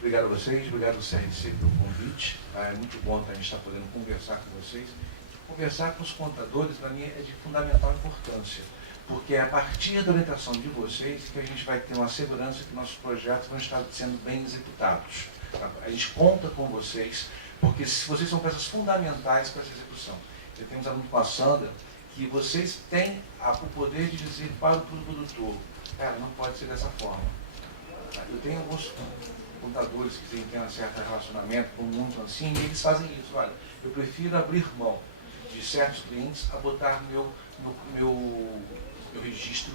Obrigado a vocês, obrigado ao CRC pelo convite. É muito bom a gente estar podendo conversar com vocês. Conversar com os contadores, para mim, é de fundamental importância, porque é a partir da orientação de vocês que a gente vai ter uma segurança que nossos projetos vão estar sendo bem executados. A gente conta com vocês, porque vocês são peças fundamentais para essa execução. Eu tenho uns alunos com a Sandra, que vocês têm o poder de dizer para o produtor, cara, não pode ser dessa forma. Eu tenho alguns contadores que têm um certo relacionamento com o mundo assim, e eles fazem isso. Olha, eu prefiro abrir mão de certos clientes a botar meu registro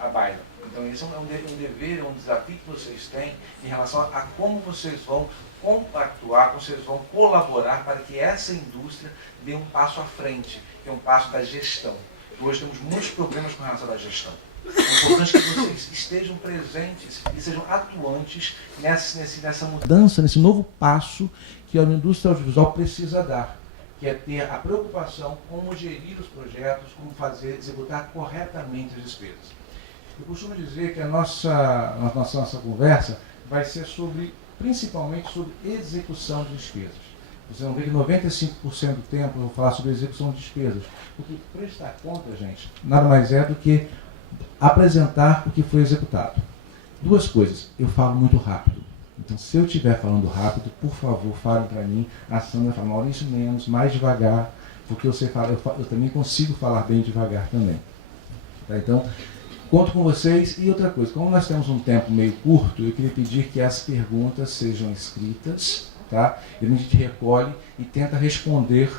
à baila. Então, esse é um dever, é um desafio que vocês têm em relação a como vocês vão compactuar, como vocês vão colaborar para que essa indústria dê um passo à frente, que é um passo da gestão. Hoje temos muitos problemas com relação à gestão. É importante que vocês estejam presentes e sejam atuantes nessa mudança, nesse novo passo que a indústria audiovisual precisa dar, que é ter a preocupação como gerir os projetos, como executar corretamente as despesas. Eu costumo dizer que a nossa conversa vai ser principalmente sobre execução de despesas. Vocês vão ver que 95% do tempo eu vou falar sobre execução de despesas, porque prestar conta, gente, nada mais é do que apresentar o que foi executado. Duas coisas, eu falo muito rápido. Então, se eu estiver falando rápido, por favor, falem para mim. A Sandra fala, Maurício, menos, mais devagar, porque eu também consigo falar bem devagar também. Tá? Então, conto com vocês. E outra coisa, como nós temos um tempo meio curto, eu queria pedir que as perguntas sejam escritas, tá? E a gente recolhe e tenta responder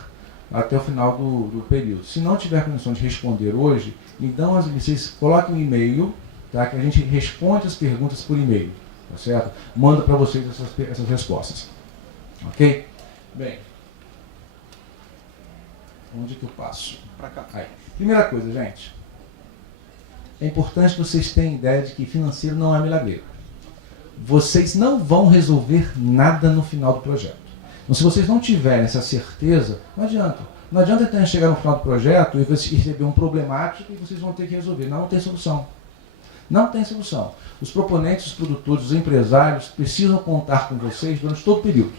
até o final do período. Se não tiver condição de responder hoje, então vocês coloquem um e-mail, tá? Que a gente responde as perguntas por e-mail, tá certo? Manda para vocês essas respostas. Ok? Bem, onde que eu passo? Para cá. Aí. Primeira coisa, gente. É importante que vocês tenham ideia de que financeiro não é milagreiro. Vocês não vão resolver nada no final do projeto. Então, se vocês não tiverem essa certeza, não adianta. Não adianta então chegar no final do projeto e receber um problemático e vocês vão ter que resolver. Não tem solução. Não tem solução. Os proponentes, os produtores, os empresários precisam contar com vocês durante todo o período.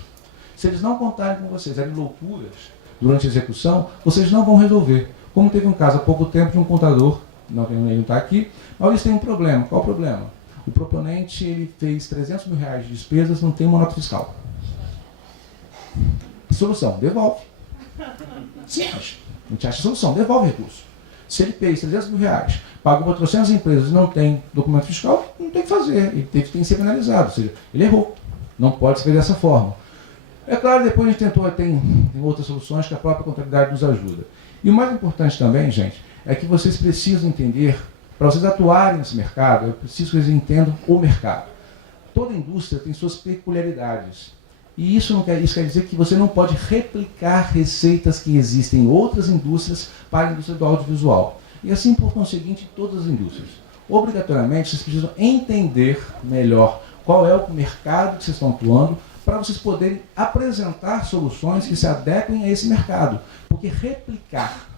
Se eles não contarem com vocês, derem loucuras durante a execução, vocês não vão resolver. Como teve um caso há pouco tempo de um contador, ele não está aqui, mas eles têm um problema. Qual o problema? O proponente ele fez 300 mil reais de despesas, não tem uma nota fiscal. Solução, devolve. Sim, a gente acha solução, devolve o recurso. Se ele fez 300 mil reais, pagou para 300 empresas e não tem documento fiscal, não tem o que fazer, ele tem que ser penalizado, ou seja, ele errou. Não pode ser dessa forma. É claro, depois a gente tentou, tem outras soluções que a própria contabilidade nos ajuda. E o mais importante também, gente, é que vocês precisam entender, para vocês atuarem nesse mercado, é preciso que vocês entendam o mercado. Toda indústria tem suas peculiaridades. E isso quer dizer que você não pode replicar receitas que existem em outras indústrias para a indústria do audiovisual. E assim, por conseguinte, em todas as indústrias. Obrigatoriamente, vocês precisam entender melhor qual é o mercado que vocês estão atuando, para vocês poderem apresentar soluções que se adequem a esse mercado. Porque replicar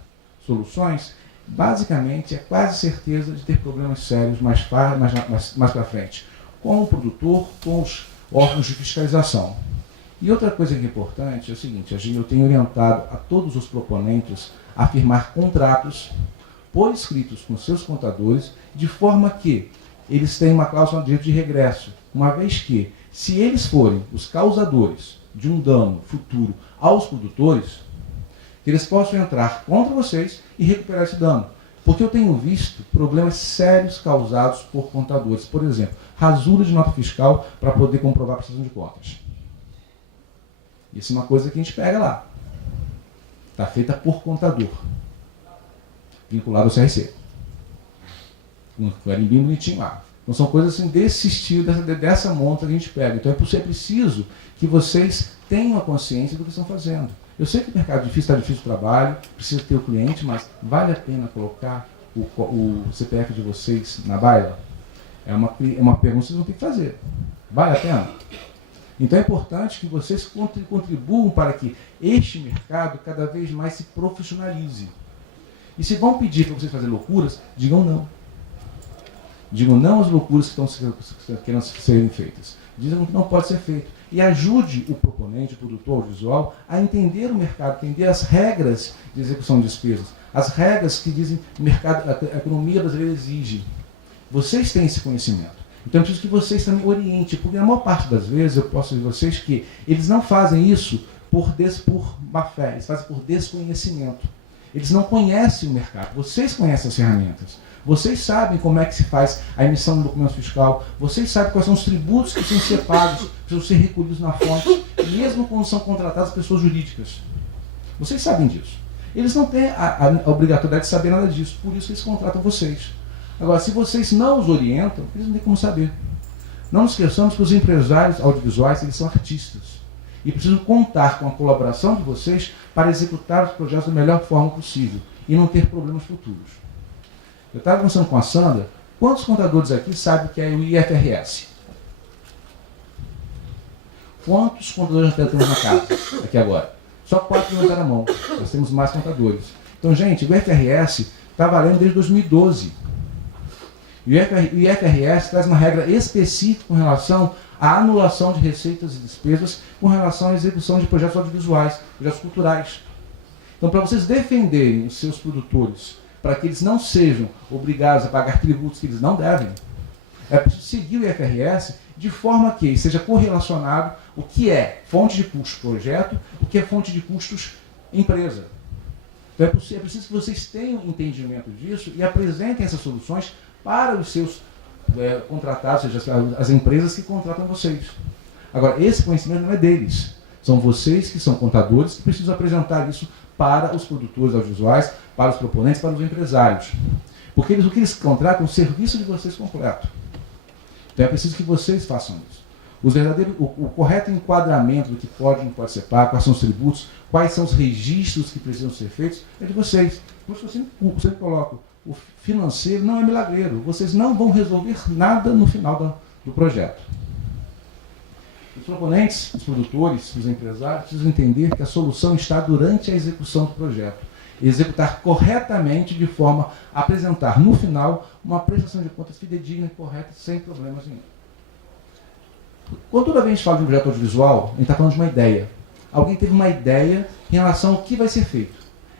soluções, basicamente, é quase certeza de ter problemas sérios mais para frente, com o produtor, com os órgãos de fiscalização. E outra coisa que é importante é o seguinte, eu tenho orientado a todos os proponentes a firmar contratos por escritos com seus contadores, de forma que eles tenham uma cláusula de direito de regresso, uma vez que, se eles forem os causadores de um dano futuro aos produtores, que eles possam entrar contra vocês e recuperar esse dano. Porque eu tenho visto problemas sérios causados por contadores. Por exemplo, rasura de nota fiscal para poder comprovar a prestação de contas. Isso é uma coisa que a gente pega lá. Está feita por contador, vinculado ao CRC. Com o carimbinho bonitinho lá. Então são coisas assim desse estilo, dessa monta que a gente pega. Então é preciso que vocês tenham a consciência do que estão fazendo. Eu sei que o mercado está difícil o trabalho, precisa ter o cliente, mas vale a pena colocar o CPF de vocês na baila? É uma pergunta que vocês vão ter que fazer. Vale a pena? Então é importante que vocês contribuam para que este mercado cada vez mais se profissionalize. E se vão pedir para vocês fazerem loucuras, digam não. Digam não às loucuras que estão querendo serem feitas. Dizem que não pode ser feito. E ajude o proponente, o produtor audiovisual, a entender o mercado, entender as regras de execução de despesas, as regras que dizem que o mercado, a economia brasileira exige. Vocês têm esse conhecimento. Então, eu preciso que vocês também orientem, porque na maior parte das vezes eu posso dizer a vocês que eles não fazem isso por má fé, eles fazem por desconhecimento. Eles não conhecem o mercado, vocês conhecem as ferramentas. Vocês sabem como é que se faz a emissão do documento fiscal, vocês sabem quais são os tributos que precisam ser pagos, precisam ser recolhidos na fonte, mesmo quando são contratadas pessoas jurídicas. Vocês sabem disso. Eles não têm a obrigatoriedade de saber nada disso, por isso eles contratam vocês. Agora, se vocês não os orientam, eles não têm como saber. Não nos esqueçamos que os empresários audiovisuais, eles são artistas. E precisam contar com a colaboração de vocês para executar os projetos da melhor forma possível e não ter problemas futuros. Eu estava conversando com a Sandra, quantos contadores aqui sabem o que é o IFRS? Quantos contadores nós temos na casa, aqui agora? Só 4 levantaram a mão, nós temos mais contadores. Então, gente, o IFRS está valendo desde 2012. E o IFRS traz uma regra específica com relação à anulação de receitas e despesas com relação à execução de projetos audiovisuais, projetos culturais. Então, para vocês defenderem os seus produtores, para que eles não sejam obrigados a pagar tributos que eles não devem, é preciso seguir o IFRS de forma que seja correlacionado o que é fonte de custos projeto, o que é fonte de custos empresa. Então, é preciso que vocês tenham entendimento disso e apresentem essas soluções para os seus contratados, ou seja, as empresas que contratam vocês. Agora, esse conhecimento não é deles. São vocês que são contadores que precisam apresentar isso para os produtores audiovisuais, para os proponentes, para os empresários. Porque o que eles contratam é o serviço de vocês completo. Então é preciso que vocês façam isso. O correto enquadramento do que pode e não pode ser pago, quais são os tributos, quais são os registros que precisam ser feitos, é de vocês. Por isso que eu sempre coloco, o financeiro não é milagreiro. Vocês não vão resolver nada no final do projeto. Os proponentes, os produtores, os empresários precisam entender que a solução está durante a execução do projeto. Executar corretamente de forma a apresentar no final uma prestação de contas fidedigna e correta, sem problemas nenhum. Quando toda vez a gente fala de um projeto audiovisual, a gente está falando de uma ideia. Alguém teve uma ideia em relação ao que vai ser feito.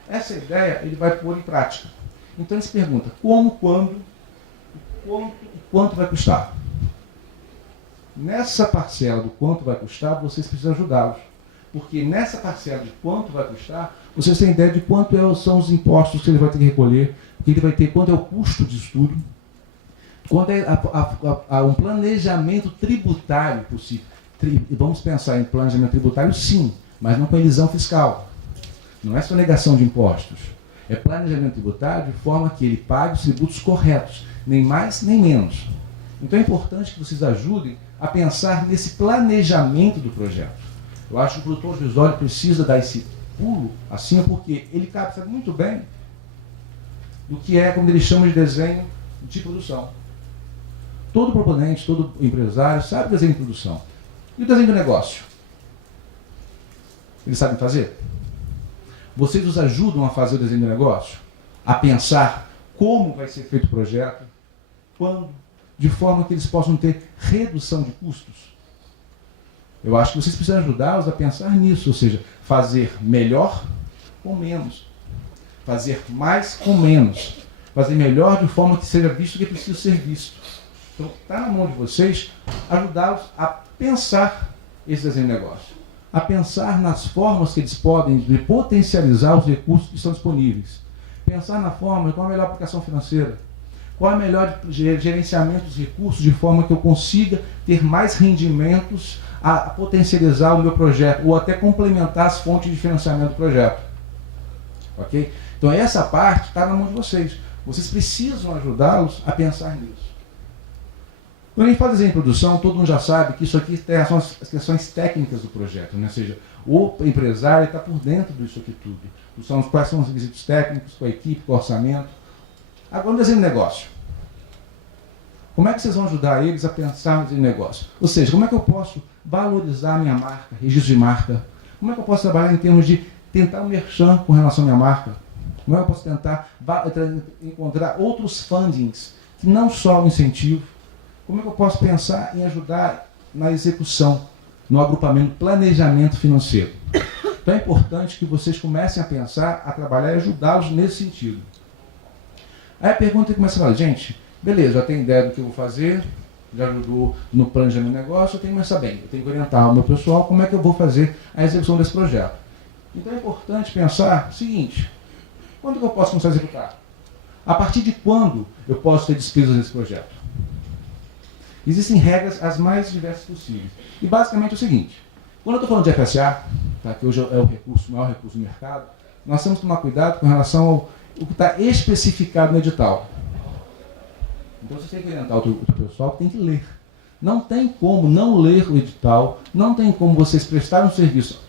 Essa ideia ele vai pôr em prática. Então ele se pergunta como, quando, quanto vai custar. Nessa parcela do quanto vai custar, vocês precisam ajudá-los. Porque nessa parcela de quanto vai custar, vocês têm ideia de quanto são os impostos que ele vai ter que recolher, que ele vai ter, quanto é o custo de estudo, quanto é um planejamento tributário possível. Vamos pensar em planejamento tributário, sim, mas não com elisão fiscal. Não é só negação de impostos. É planejamento tributário de forma que ele pague os tributos corretos, nem mais nem menos. Então é importante que vocês ajudem a pensar nesse planejamento do projeto. Eu acho que o produtor audiovisual precisa dar esse pulo assim, porque ele capta muito bem do que é, como eles chamam de desenho de produção. Todo proponente, todo empresário sabe desenho de produção. E o desenho do negócio? Eles sabem fazer? Vocês os ajudam a fazer o desenho do negócio? A pensar como vai ser feito o projeto? Quando? De forma que eles possam ter redução de custos? Eu acho que vocês precisam ajudá-los a pensar nisso, ou seja, fazer melhor com menos. Fazer mais com menos. Fazer melhor de forma que seja visto o que precisa ser visto. Então, está na mão de vocês ajudá-los a pensar esse desenho de negócio. A pensar nas formas que eles podem de potencializar os recursos que estão disponíveis. Pensar na forma, qual a melhor aplicação financeira. Qual é o melhor gerenciamento dos recursos de forma que eu consiga ter mais rendimentos a potencializar o meu projeto ou até complementar as fontes de financiamento do projeto. Ok? Então essa parte está na mão de vocês. Vocês precisam ajudá-los a pensar nisso. Quando a gente fala de desenho de produção, todo mundo já sabe que isso aqui são as questões técnicas do projeto, né? Ou seja, o empresário está por dentro disso aqui tudo. Quais são os requisitos técnicos, com a equipe, com o orçamento. Agora, no desenho de negócio. Como é que vocês vão ajudar eles a pensar no desenho de negócio? Ou seja, como é que eu posso valorizar a minha marca, registro de marca? Como é que eu posso trabalhar em termos de tentar um merchan com relação à minha marca? Como é que eu posso tentar encontrar outros fundings que não só o incentivo, como é que eu posso pensar em ajudar na execução, no agrupamento, planejamento financeiro. Então é importante que vocês comecem a pensar, a trabalhar e ajudá-los nesse sentido. Aí a pergunta começa a falar, gente, beleza, já tenho ideia do que eu vou fazer, já ajudou no planejamento do negócio, eu tenho que começar bem, eu tenho que orientar o meu pessoal como é que eu vou fazer a execução desse projeto. Então é importante pensar o seguinte, quando que eu posso começar a executar? A partir de quando eu posso ter despesas nesse projeto? Existem regras as mais diversas possíveis. E basicamente é o seguinte, quando eu estou falando de FSA, tá, que hoje é o maior recurso do mercado, nós temos que tomar cuidado com relação ao que está especificado no edital. Então você tem que orientar o teu pessoal que tem que ler. Não tem como não ler o edital, não tem como vocês prestarem um serviço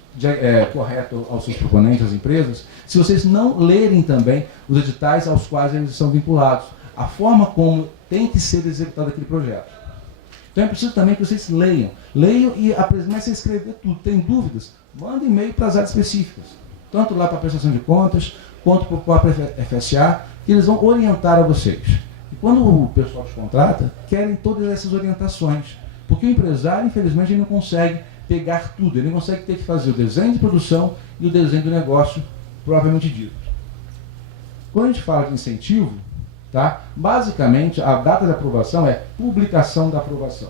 correto aos seus proponentes, às empresas, se vocês não lerem também os editais aos quais eles são vinculados, a forma como tem que ser executado aquele projeto. Então é preciso também que vocês leiam e comecem a escrever tudo. Tem dúvidas? Manda e-mail para as áreas específicas, tanto lá para a prestação de contas, quanto para o próprio FSA, que eles vão orientar a vocês. E quando o pessoal te contrata, querem todas essas orientações, porque o empresário, infelizmente, ele não consegue pegar tudo, ele não consegue ter que fazer o desenho de produção e o desenho do negócio propriamente dito. Quando a gente fala de incentivo, tá? Basicamente, a data de aprovação é publicação da aprovação.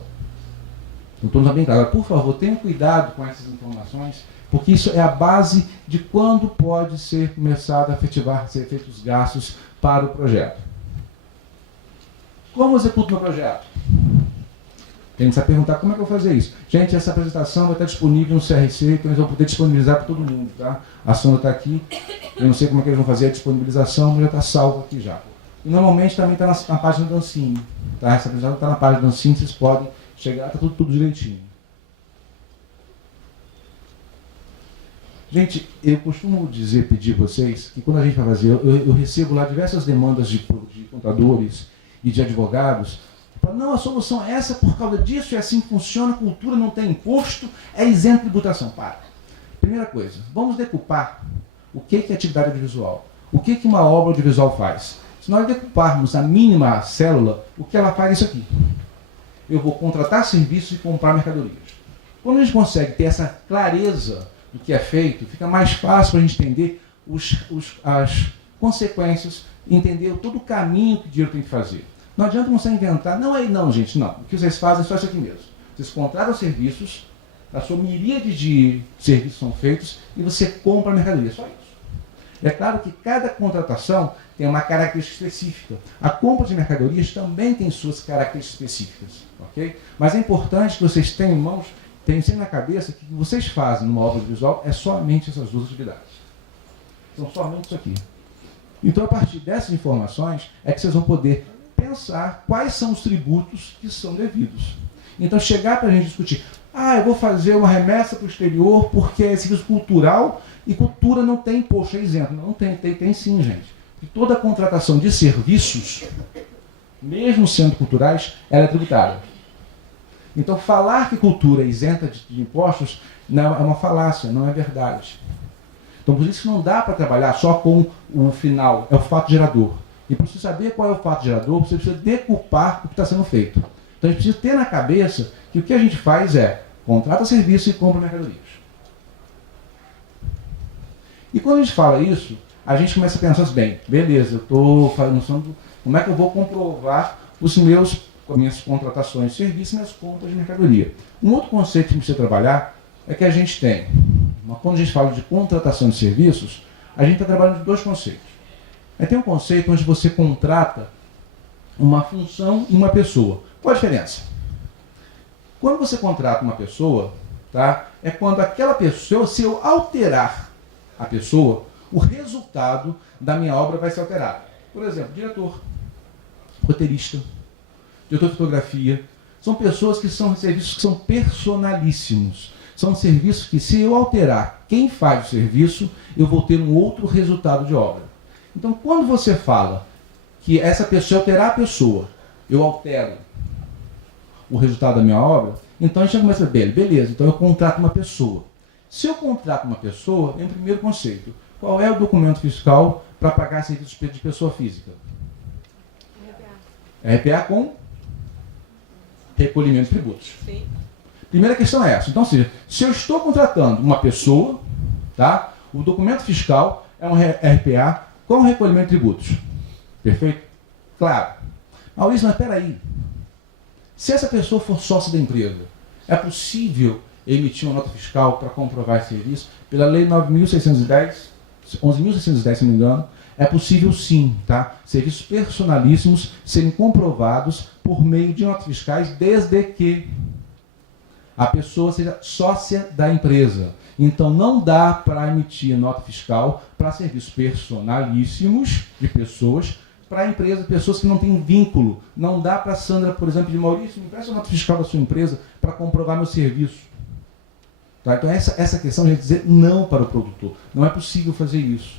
Então, também, claro, por favor, tenham cuidado com essas informações, porque isso é a base de quando pode ser começado a efetivar, ser feitos os gastos para o projeto. Como executo meu projeto? Tem que se perguntar como é que eu vou fazer isso. Gente, essa apresentação vai estar disponível no CRC, então eles vão poder disponibilizar para todo mundo, tá? A Sandra está aqui, eu não sei como é que eles vão fazer a disponibilização, mas já está salvo aqui já. E normalmente também está na página do Ancine, tá? Essa apresentação está na página do Ancine, vocês podem chegar, está tudo direitinho. Gente, eu costumo pedir a vocês, que quando a gente vai fazer, eu recebo lá diversas demandas de contadores e de advogados. Não, a solução é essa por causa disso, é assim que funciona, a cultura não tem imposto, é isento de tributação. Para. Primeira coisa, vamos decupar o que é atividade audiovisual. O que uma obra audiovisual faz? Se nós decuparmos a mínima célula, o que ela faz é isso aqui. Eu vou contratar serviços e comprar mercadorias. Quando a gente consegue ter essa clareza do que é feito, fica mais fácil para a gente entender as consequências, entender todo o caminho que o dinheiro tem que fazer. Não adianta você inventar, não, gente, não. O que vocês fazem é só isso aqui mesmo. Vocês contratam serviços, a sua miríade de serviços são feitos e você compra a mercadoria, só isso. É claro que cada contratação tem uma característica específica. A compra de mercadorias também tem suas características específicas, ok? Mas é importante que vocês tenham em mãos, tenham sempre na cabeça que o que vocês fazem numa obra visual é somente essas duas atividades. São somente isso aqui. Então, a partir dessas informações, é que vocês vão poder pensar quais são os tributos que são devidos. Então, chegar para a gente discutir, eu vou fazer uma remessa para o exterior porque é serviço cultural e cultura não tem imposto, é isento. Não tem sim, gente. E toda contratação de serviços, mesmo sendo culturais, ela é tributária. Então, falar que cultura é isenta de impostos não, é uma falácia, não é verdade. Então, por isso que não dá para trabalhar só com o final, é o fato gerador. E para você saber qual é o fato gerador, você precisa decupar o que está sendo feito. Então a gente precisa ter na cabeça que o que a gente faz é contrata serviço e compra mercadorias. E quando a gente fala isso, a gente começa a pensar assim, bem, beleza, eu estou falando como é que eu vou comprovar as minhas contratações de serviço e minhas compras de mercadoria. Um outro conceito que a gente precisa trabalhar é que a gente tem, quando a gente fala de contratação de serviços, a gente está trabalhando de dois conceitos. Aí tem um conceito onde você contrata uma função e uma pessoa. Qual a diferença? Quando você contrata uma pessoa, tá, é quando aquela pessoa, se eu alterar a pessoa, o resultado da minha obra vai ser alterado. Por exemplo, diretor, roteirista, diretor de fotografia. São pessoas que são serviços que são personalíssimos. São serviços que, se eu alterar quem faz o serviço, eu vou ter um outro resultado de obra. Então, quando você fala que essa pessoa, alterar a pessoa, eu altero o resultado da minha obra, então a gente já começa a dizer, beleza, então eu contrato uma pessoa. Se eu contrato uma pessoa, vem o primeiro conceito. Qual é o documento fiscal para pagar serviços de pessoa física? RPA com recolhimento de tributos. Sim. Primeira questão é essa. Então, ou seja, se eu estou contratando uma pessoa, tá? O documento fiscal é um RPA com recolhimento de tributos. Perfeito? Claro. Maurício, mas espera aí. Se essa pessoa for sócia da empresa, é possível emitir uma nota fiscal para comprovar esse serviço? Pela Lei 9.610, 11.610, se não me engano, é possível sim, tá? Serviços personalíssimos serem comprovados por meio de notas fiscais, desde que a pessoa seja sócia da empresa. Então não dá para emitir nota fiscal para serviços personalíssimos de pessoas, para a empresa, pessoas que não têm vínculo. Não dá para a Sandra, por exemplo, de Maurício, me presta a nota fiscal da sua empresa para comprovar meu serviço. Tá? Então essa questão de dizer não para o produtor. Não é possível fazer isso.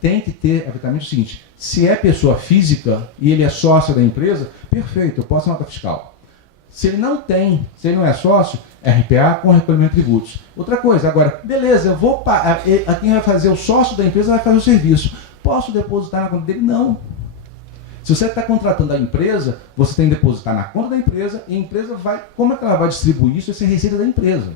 Tem que ter, evidentemente, o seguinte: se é pessoa física e ele é sócio da empresa, perfeito, eu posso nota fiscal. Se ele não tem, se ele não é sócio, RPA com recolhimento de tributos. Outra coisa, agora, beleza, eu vou quem vai fazer, o sócio da empresa vai fazer o serviço. Posso depositar na conta dele? Não. Se você está contratando a empresa, você tem que depositar na conta da empresa e a empresa vai, como é que ela vai distribuir isso? Isso é receita da empresa.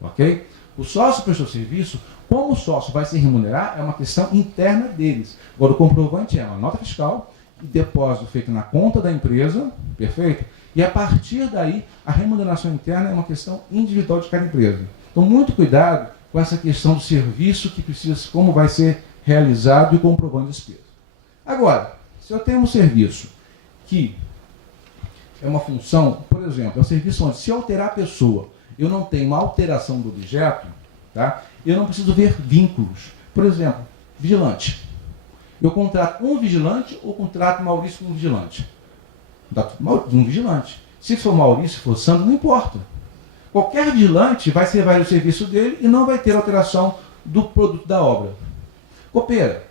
Ok? O sócio prestou serviço, como o sócio vai se remunerar, é uma questão interna deles. Agora, o comprovante é uma nota fiscal e depósito feito na conta da empresa, perfeito? E a partir daí, a remuneração interna é uma questão individual de cada empresa. Então, muito cuidado com essa questão do serviço que precisa, como vai ser realizado e comprovando despesa. Agora, se eu tenho um serviço que é uma função, por exemplo, é um serviço onde, se eu alterar a pessoa, eu não tenho uma alteração do objeto, tá? Eu não preciso ver vínculos. Por exemplo, vigilante. Eu contrato um vigilante ou contrato Maurício com um vigilante? Um vigilante. Se for Maurício, se for Sandro, não importa. Qualquer vigilante vai levar o serviço dele e não vai ter alteração do produto da obra. Copeira.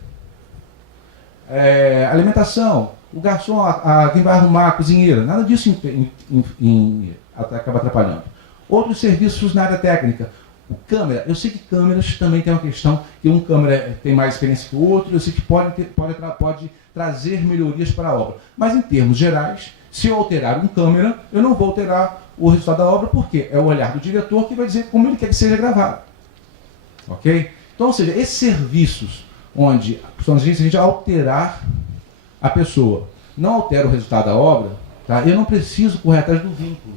Alimentação. O garçom, quem vai arrumar a cozinheira. Nada disso acaba atrapalhando. Outros serviços na área técnica. O câmera. Eu sei que câmeras também tem uma questão que um câmera tem mais experiência que o outro. Eu sei que pode trazer melhorias para a obra. Mas em termos gerais, se eu alterar um câmera, eu não vou alterar o resultado da obra, porque é o olhar do diretor que vai dizer como ele quer que seja gravado. Ok? Então, ou seja, esses serviços onde a gente alterar a pessoa não altera o resultado da obra, tá? Eu não preciso correr atrás do vínculo.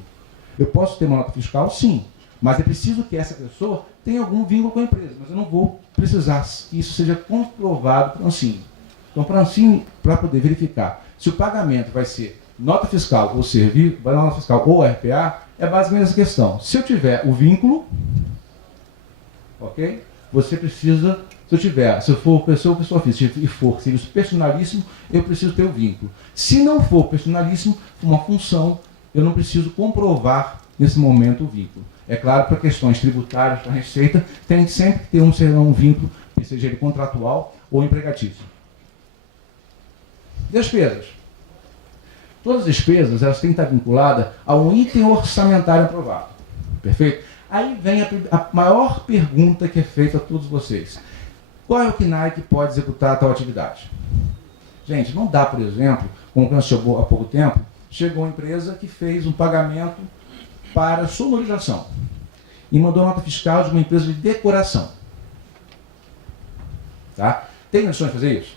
Eu posso ter uma nota fiscal, sim, mas é preciso que essa pessoa tenha algum vínculo com a empresa, mas eu não vou precisar que isso seja comprovado para a Ancine. Então, para a Ancine, para poder verificar se o pagamento vai ser nota fiscal ou serviço, nota fiscal ou RPA, é basicamente essa questão. Se eu tiver o vínculo, ok? Você precisa, se eu for pessoa física e for serviço personalíssimo, eu preciso ter o vínculo. Se não for personalíssimo, uma função, eu não preciso comprovar nesse momento o vínculo. É claro, para questões tributárias, para receita, tem que sempre ter um vínculo, que seja ele contratual ou empregatício. Despesas. Todas as despesas, elas têm que estar vinculadas a um item orçamentário aprovado. Perfeito? Aí vem a maior pergunta que é feita a todos vocês. Qual é o KNAI que pode executar tal atividade? Gente, não dá, por exemplo, como chegou há pouco tempo, chegou uma empresa que fez um pagamento para sonorização e mandou nota fiscal de uma empresa de decoração. Tá? Tem condições de fazer isso?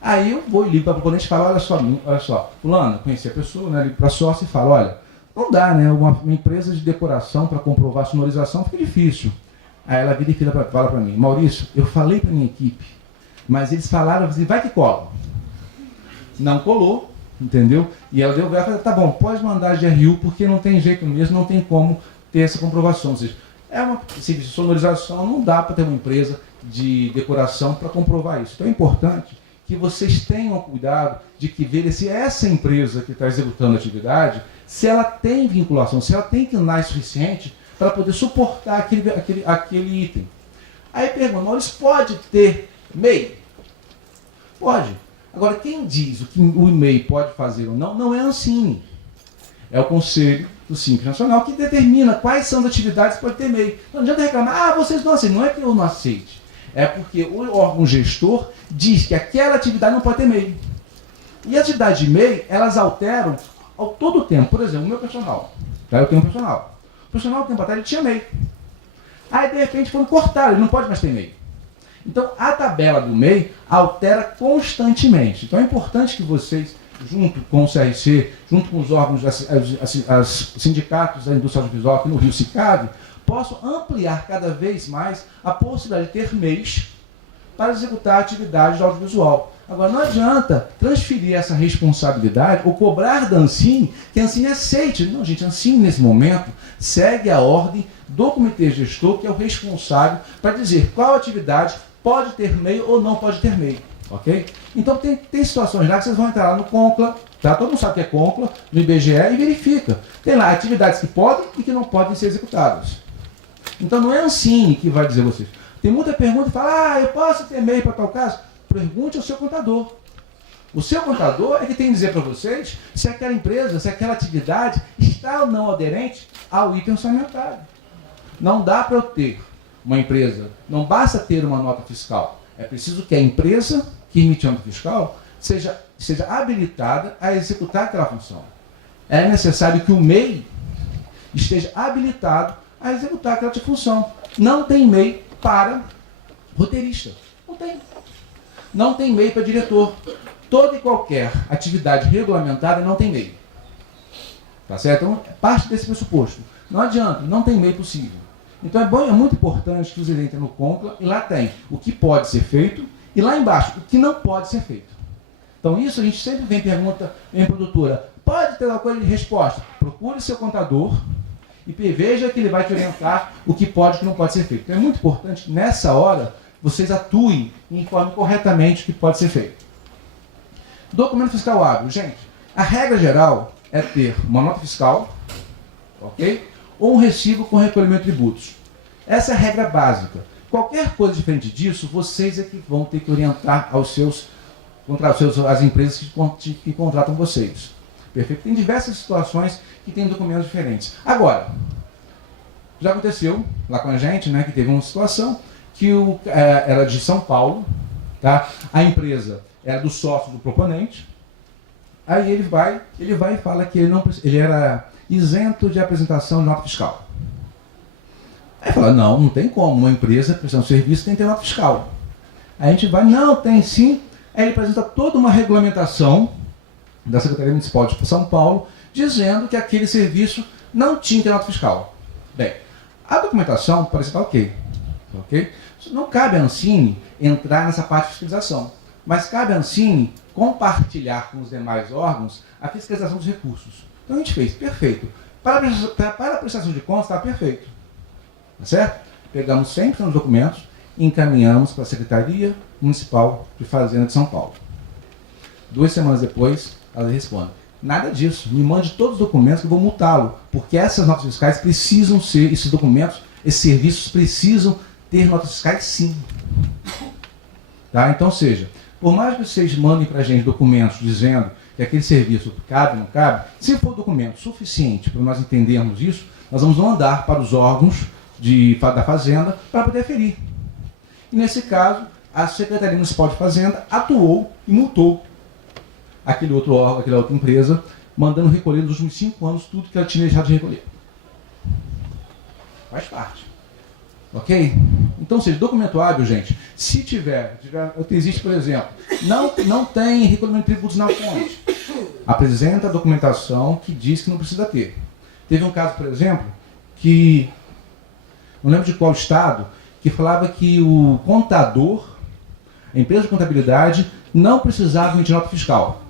Aí eu vou e ligo para o proponente e falo, olha só, fulano, conheci a pessoa, né, ligo para a sócia e falo, olha, não dá, né, uma empresa de decoração para comprovar a sonorização fica difícil. Aí ela vira e fala para mim, Maurício, eu falei para minha equipe, mas eles falaram assim, vai que cola. Não colou, entendeu? E ela falou, tá bom, pode mandar GRU, porque não tem jeito mesmo, não tem como ter essa comprovação. Ou seja, serviço de sonorização, não dá para ter uma empresa de decoração para comprovar isso. Então é importante que vocês tenham cuidado de que ver se essa empresa que está executando a atividade, se ela tem vinculação, se ela tem KNAI suficiente para poder suportar aquele item. Aí pergunta, Maurício, pode ter MEI? Pode. Agora, quem diz o que o MEI pode fazer ou não é a Ancine. É o Conselho do Simples Nacional que determina quais são as atividades que pode ter MEI. Não adianta reclamar, vocês não aceitam. Não é que eu não aceite. É porque o órgão gestor diz que aquela atividade não pode ter MEI. E as atividades de MEI, elas alteram ao todo o tempo. Por exemplo, o meu personal. Tá? Eu tenho um personal. O personal, tempo atrás, ele tinha MEI. Aí, de repente, foram cortados, ele não pode mais ter MEI. Então, a tabela do MEI altera constantemente. Então, é importante que vocês, junto com o CRC, junto com os órgãos, os sindicatos da indústria audiovisual aqui no Rio SICAV, possam ampliar cada vez mais a possibilidade de ter MEIs para executar atividades de audiovisual. Agora, não adianta transferir essa responsabilidade ou cobrar da Ancine que a Ancine aceite. Não, gente, a Ancine, nesse momento, segue a ordem do comitê gestor, que é o responsável para dizer qual atividade pode ter MEI ou não pode ter MEI. Ok? Então, tem situações lá que vocês vão entrar lá no CONCLA, tá? Todo mundo sabe que é CONCLA, no IBGE, e verifica. Tem lá atividades que podem e que não podem ser executadas. Então, não é a Ancine que vai dizer a vocês. Tem muita pergunta e fala, eu posso ter MEI para tal caso? Pergunte ao seu contador. O seu contador é que tem que dizer para vocês se aquela empresa, se aquela atividade está ou não aderente ao item orçamentário. Não dá para eu ter uma empresa, não basta ter uma nota fiscal. É preciso que a empresa que emite a nota fiscal seja habilitada a executar aquela função. É necessário que o MEI esteja habilitado a executar aquela função. Não tem MEI para roteirista. Não tem. Não tem MEI para diretor. Toda e qualquer atividade regulamentada não tem MEI. Tá certo? Então, parte desse pressuposto. Não adianta, não tem MEI possível. Então é muito importante que vocês entrem no CONCLA e lá tem o que pode ser feito e lá embaixo o que não pode ser feito. Então isso a gente sempre vem pergunta em produtora, pode ter uma coisa de resposta? Procure seu contador e veja que ele vai te orientar o que pode e o que não pode ser feito. Então é muito importante que nessa hora vocês atuem e informem corretamente o que pode ser feito. Documento fiscal hábil. Gente, a regra geral é ter uma nota fiscal, ok? Ou um recibo com recolhimento de tributos. Essa é a regra básica. Qualquer coisa diferente disso, vocês é que vão ter que orientar as empresas que contratam vocês. Perfeito? Tem diversas situações que tem documentos diferentes. Agora, já aconteceu lá com a gente, né, que teve uma situação que era de São Paulo, tá? A empresa era do sócio do proponente, aí ele vai e fala que ele era isento de apresentação de nota fiscal. Aí fala, não tem como, uma empresa prestando serviço tem que ter nota fiscal. Aí a gente vai, não, tem sim. Aí ele apresenta toda uma regulamentação da Secretaria Municipal de São Paulo, dizendo que aquele serviço não tinha que ter nota fiscal. Bem, a documentação parece estar ok. Não cabe a Ancine entrar nessa parte de fiscalização, mas cabe a Ancine compartilhar com os demais órgãos a fiscalização dos recursos. Então a gente fez, perfeito. Para a prestação de contas, está perfeito. Tá certo? Pegamos 100% dos documentos e encaminhamos para a Secretaria Municipal de Fazenda de São Paulo. 2 semanas depois, ela responde, nada disso, me mande todos os documentos que eu vou multá-lo, porque essas notas fiscais precisam ser, esses documentos, esses serviços precisam ter notas fiscais sim. Tá? Então, seja, por mais que vocês mandem para a gente documentos dizendo que aquele serviço cabe ou não cabe, se for documento suficiente para nós entendermos isso, nós vamos mandar para os órgãos da Fazenda para poder aferir. E nesse caso, a Secretaria Municipal de Fazenda atuou e multou aquele outro órgão, aquela outra empresa, mandando recolher nos últimos 5 anos tudo que ela tinha deixado de recolher. Faz parte. Ok? Então, seja, documento hábil, gente, se tiver, existe, por exemplo, não tem recolhimento de tributos na fonte, apresenta a documentação que diz que não precisa ter. Teve um caso, por exemplo, que, não lembro de qual estado, que falava que o contador, a empresa de contabilidade, não precisava emitir nota fiscal.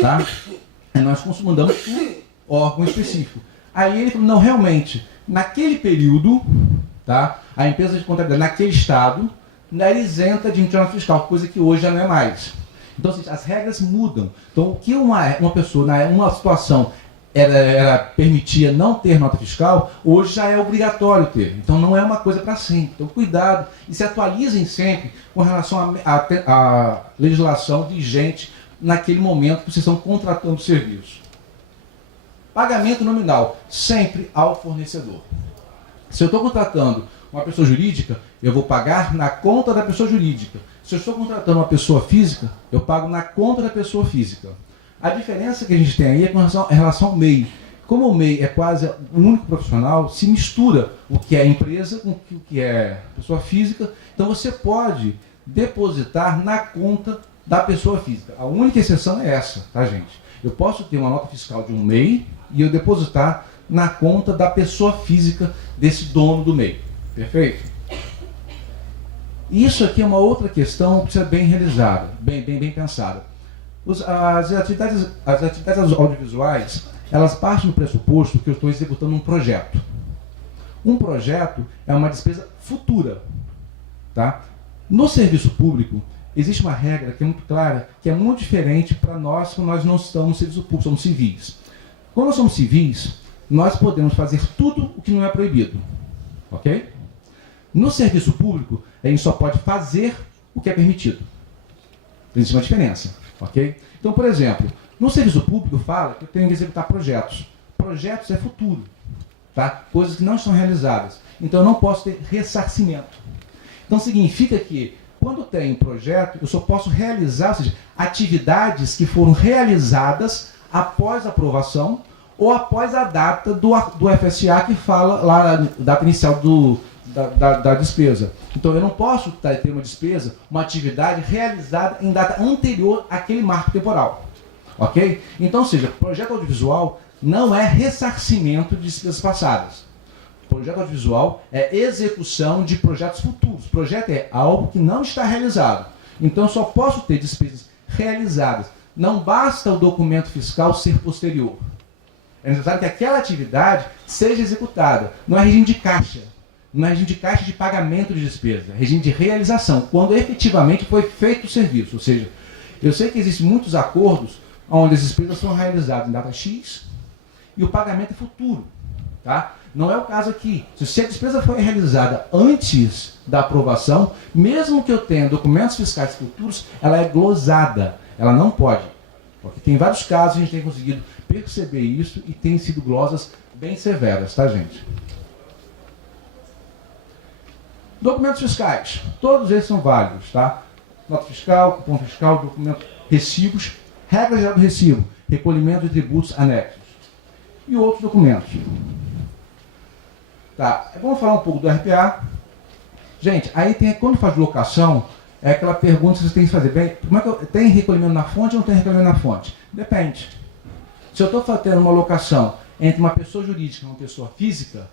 Tá? E nós mandamos um órgão específico. Aí ele falou, não, realmente, naquele período, tá, a empresa de contabilidade naquele estado era isenta de emitir nota fiscal, coisa que hoje já não é mais. Então, assim, as regras mudam. Então, o que uma pessoa, numa situação, permitia não ter nota fiscal, hoje já é obrigatório ter. Então não é uma coisa para sempre. Então cuidado e se atualizem sempre com relação à legislação vigente naquele momento que vocês estão contratando o serviço. Pagamento nominal, sempre ao fornecedor. Se eu estou contratando uma pessoa jurídica, eu vou pagar na conta da pessoa jurídica. Se eu estou contratando uma pessoa física, eu pago na conta da pessoa física. A diferença que a gente tem aí é com relação ao MEI. Como o MEI é quase o único profissional, se mistura o que é empresa com o que é pessoa física. Então você pode depositar na conta da pessoa física. A única exceção é essa, tá, gente? Eu posso ter uma nota fiscal de um MEI e eu depositar na conta da pessoa física desse dono do MEI. Perfeito? Isso aqui é uma outra questão que precisa ser bem realizada, bem pensada. As atividades audiovisuais, elas partem do pressuposto que eu estou executando um projeto. Um projeto é uma despesa futura. Tá? No serviço público, existe uma regra que é muito clara, que é muito diferente para nós, quando nós não estamos no serviço público, somos civis. Quando nós somos civis, nós podemos fazer tudo o que não é proibido. Ok? No serviço público, a gente só pode fazer o que é permitido. Existe uma diferença. Ok? Então, por exemplo, no serviço público fala que eu tenho que executar projetos. Projetos é futuro. Tá? Coisas que não estão realizadas. Então, eu não posso ter ressarcimento. Então, significa que, quando tem projeto, eu só posso realizar, ou seja, atividades que foram realizadas após a aprovação ou após a data do FSA que fala lá, a data inicial da despesa. Então, eu não posso ter uma despesa, uma atividade realizada em data anterior àquele marco temporal. Ok? Então, ou seja, projeto audiovisual não é ressarcimento de despesas passadas. Projeto audiovisual é execução de projetos futuros. Projeto é algo que não está realizado. Então, eu só posso ter despesas realizadas. Não basta o documento fiscal ser posterior. É necessário que aquela atividade seja executada. Não é regime de caixa. Não é regime de caixa de pagamento de despesa. É regime de realização, quando efetivamente foi feito o serviço. Ou seja, eu sei que existem muitos acordos onde as despesas são realizadas em data X e o pagamento é futuro. Tá? Não é o caso aqui. Se a despesa foi realizada antes da aprovação, mesmo que eu tenha documentos fiscais futuros, ela é glosada. Ela não pode. Porque tem vários casos a gente tem conseguido perceber isso e tem sido glosas bem severas, tá, gente? Documentos fiscais. Todos eles são válidos, tá? Nota fiscal, cupom fiscal, documento, recibos, regra geral do recibo, recolhimento de tributos anexos. E outros documentos. Tá, vamos falar um pouco do RPA. Gente, aí tem, quando faz locação, é aquela pergunta que você tem que fazer. Bem, como é que tem recolhimento na fonte ou não tem recolhimento na fonte? Depende. Se eu estou fazendo uma locação entre uma pessoa jurídica e uma pessoa física,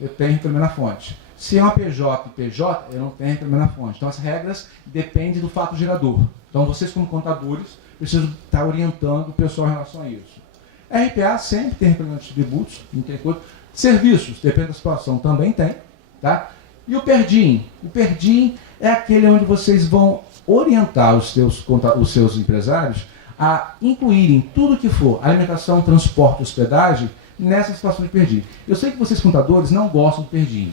eu tenho recolhimento na fonte. Se é uma PJ e PJ, eu não tenho recolhimento na fonte. Então, as regras dependem do fato gerador. Então, vocês, como contadores, precisam estar orientando o pessoal em relação a isso. RPA sempre tem recolhimento de tributos, não tem coisa. Serviços, depende da situação, também tem. Tá? E o PERDIM? O PERDIM é aquele onde vocês vão orientar os seus empresários a incluírem tudo que for alimentação, transporte, hospedagem nessa situação de PERDIM. Eu sei que vocês, contadores, não gostam do PERDIM,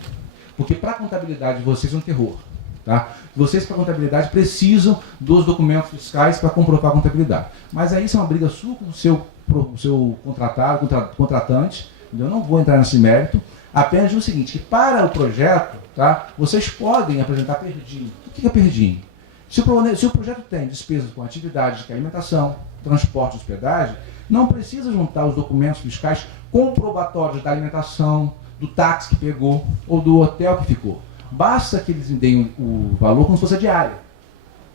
porque para a contabilidade de vocês é um terror. Tá? Vocês, para a contabilidade, precisam dos documentos fiscais para comprovar a contabilidade. Mas aí isso é uma briga sua com o seu contratante. Eu não vou entrar nesse mérito. Apenas digo o seguinte, que para o projeto, tá, vocês podem apresentar PERDIM. O que é PERDIM? Se o projeto tem despesas com atividades de alimentação, transporte, hospedagem, não precisa juntar os documentos fiscais comprobatórios da alimentação, do táxi que pegou ou do hotel que ficou. Basta que eles deem o valor como se fosse a diária.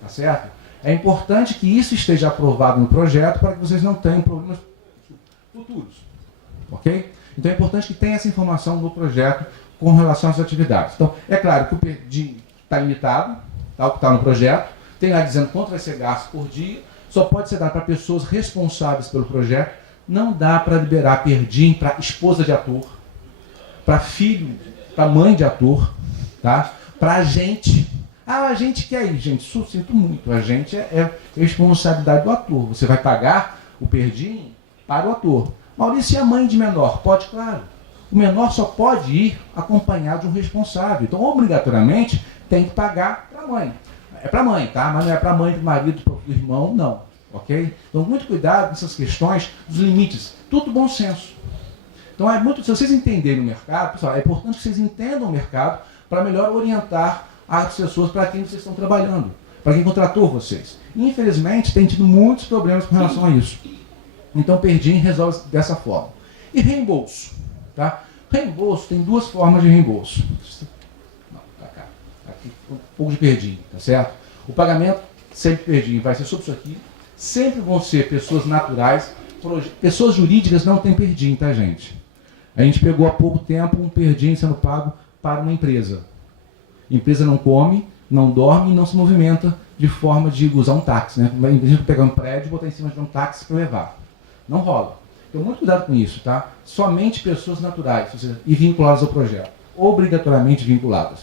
Tá certo? É importante que isso esteja aprovado no projeto para que vocês não tenham problemas futuros. Ok? Então é importante que tenha essa informação no projeto com relação às atividades. Então, é claro que o PERDIM está limitado, tá, o que está no projeto, tem lá dizendo quanto vai ser gasto por dia, só pode ser dado para pessoas responsáveis pelo projeto, não dá para liberar PERDIM para esposa de ator, para filho, para mãe de ator, tá? Para agente. Ah, a gente quer ir, gente, sinto muito, a gente é responsabilidade do ator. Você vai pagar o PERDIM para o ator. Maurício, e a mãe de menor? Pode, claro. O menor só pode ir acompanhado de um responsável. Então, obrigatoriamente, tem que pagar para a mãe. É para a mãe, tá? Mas não é para a mãe, do marido, do irmão, não. Ok? Então, muito cuidado nessas questões dos limites. Tudo bom senso. Então, se vocês entenderem o mercado, pessoal, é importante que vocês entendam o mercado para melhor orientar as pessoas para quem vocês estão trabalhando. para quem contratou vocês. Infelizmente, tem tido muitos problemas com relação a isso. Então, Perdim resolve dessa forma. E reembolso. Tá? Reembolso, tem duas formas de reembolso. Não, pra cá. Aqui, um pouco de Perdim, tá certo? O pagamento, sempre Perdim, vai ser sobre isso aqui. Sempre vão ser pessoas naturais. Pessoas jurídicas não tem Perdim, tá, gente? A gente pegou há pouco tempo um Perdim sendo pago para uma empresa. A empresa não come, não dorme e não se movimenta de forma de usar um táxi, né? A gente pegar um prédio e botar em cima de um táxi para levar. Não rola. Então, muito cuidado com isso, tá? Somente pessoas naturais e vinculadas ao projeto. Obrigatoriamente vinculadas.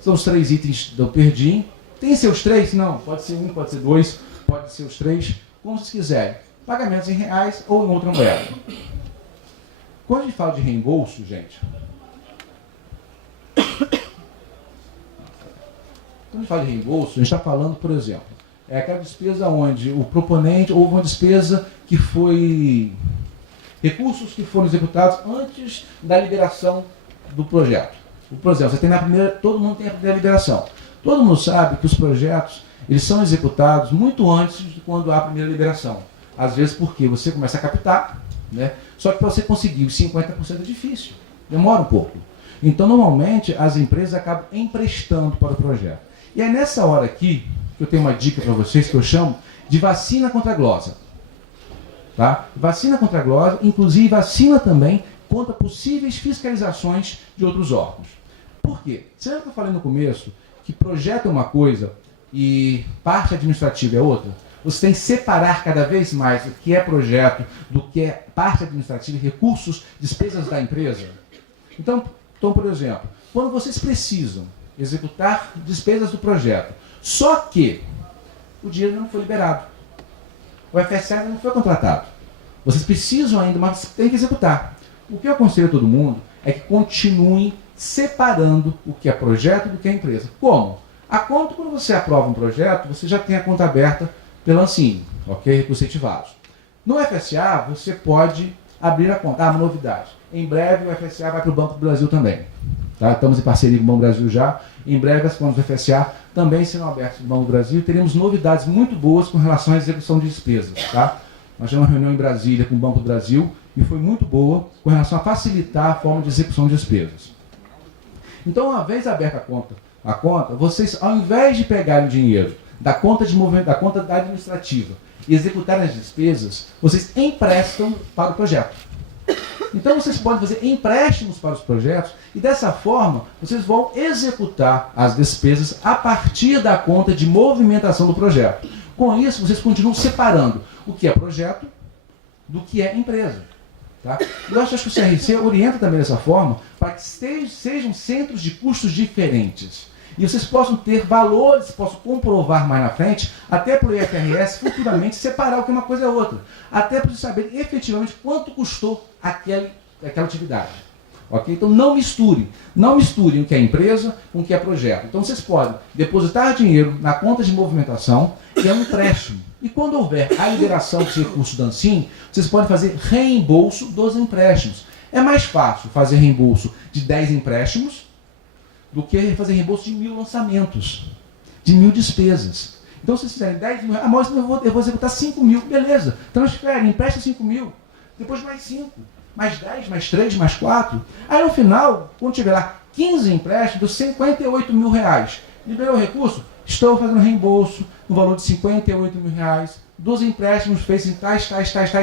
São os 3 itens do Perdim. Tem seus 3? Não. Pode ser 1, pode ser 2, pode ser os 3, como vocês quiserem. Pagamentos em reais ou em outra moeda. Quando a gente fala de reembolso, gente... Quando a gente fala de reembolso, a gente está falando, por exemplo, é aquela despesa onde o proponente houve uma despesa que foi... recursos que foram executados antes da liberação do projeto. Por exemplo, você tem todo mundo tem a primeira liberação. Todo mundo sabe que os projetos eles são executados muito antes de quando há a primeira liberação. Às vezes porque você começa a captar, né? Só que para você conseguir os 50% é difícil, demora um pouco. Então, normalmente, as empresas acabam emprestando para o projeto. E é nessa hora aqui que eu tenho uma dica para vocês que eu chamo de vacina contra a glosa. Tá? Vacina contra a glosa, inclusive vacina também contra possíveis fiscalizações de outros órgãos. Por quê? Você lembra que eu falei no começo que projeto é uma coisa e parte administrativa é outra? Você tem que separar cada vez mais o que é projeto do que é parte administrativa e recursos, despesas da empresa. Então, por exemplo, quando vocês precisam executar despesas do projeto, só que o dinheiro não foi liberado, o FSA ainda não foi contratado, vocês precisam ainda, mas tem que executar. O que eu aconselho a todo mundo é que continuem separando o que é projeto do que é empresa. Como? A conta, quando você aprova um projeto, você já tem a conta aberta pela Ancine, ok? Recursos ativados. No FSA, você pode abrir a conta. Ah, uma novidade. Em breve o FSA vai para o Banco do Brasil também. Tá? Estamos em parceria com o Banco do Brasil já. Em breve as contas do FSA também serão abertas no Banco do Brasil e teremos novidades muito boas com relação à execução de despesas. Tá? Nós tivemos uma reunião em Brasília com o Banco do Brasil e foi muito boa com relação a facilitar a forma de execução de despesas. Então, uma vez aberta a conta, vocês, ao invés de pegarem o dinheiro da conta de movimento, da conta administrativa e executarem as despesas, vocês emprestam para o projeto. Então vocês podem fazer empréstimos para os projetos e dessa forma vocês vão executar as despesas a partir da conta de movimentação do projeto. Com isso, vocês continuam separando o que é projeto do que é empresa. Tá? Eu acho que o CRC orienta também dessa forma para que sejam centros de custos diferentes. E vocês possam ter valores, possam comprovar mais na frente, até para o IFRS futuramente separar o que uma coisa é outra. Até para vocês saberem efetivamente quanto custou aquela atividade. Okay? Então não misturem o que é empresa com o que é projeto. Então vocês podem depositar dinheiro na conta de movimentação, que é um empréstimo. E quando houver a liberação desse recurso da Ancine, vocês podem fazer reembolso dos empréstimos. É mais fácil fazer reembolso de 10 empréstimos do que fazer reembolso de 1000 lançamentos, de 1000 despesas. Então, se vocês fizerem 10 mil, mas eu vou executar 5 mil, beleza, transfere, empresta 5 mil, depois mais 5, mais 10, mais 3, mais 4. Aí no final, quando tiver lá 15 empréstimos, 58 mil reais. Liberou o recurso? Estou fazendo reembolso no valor de 58 mil reais, dos empréstimos feitos em tais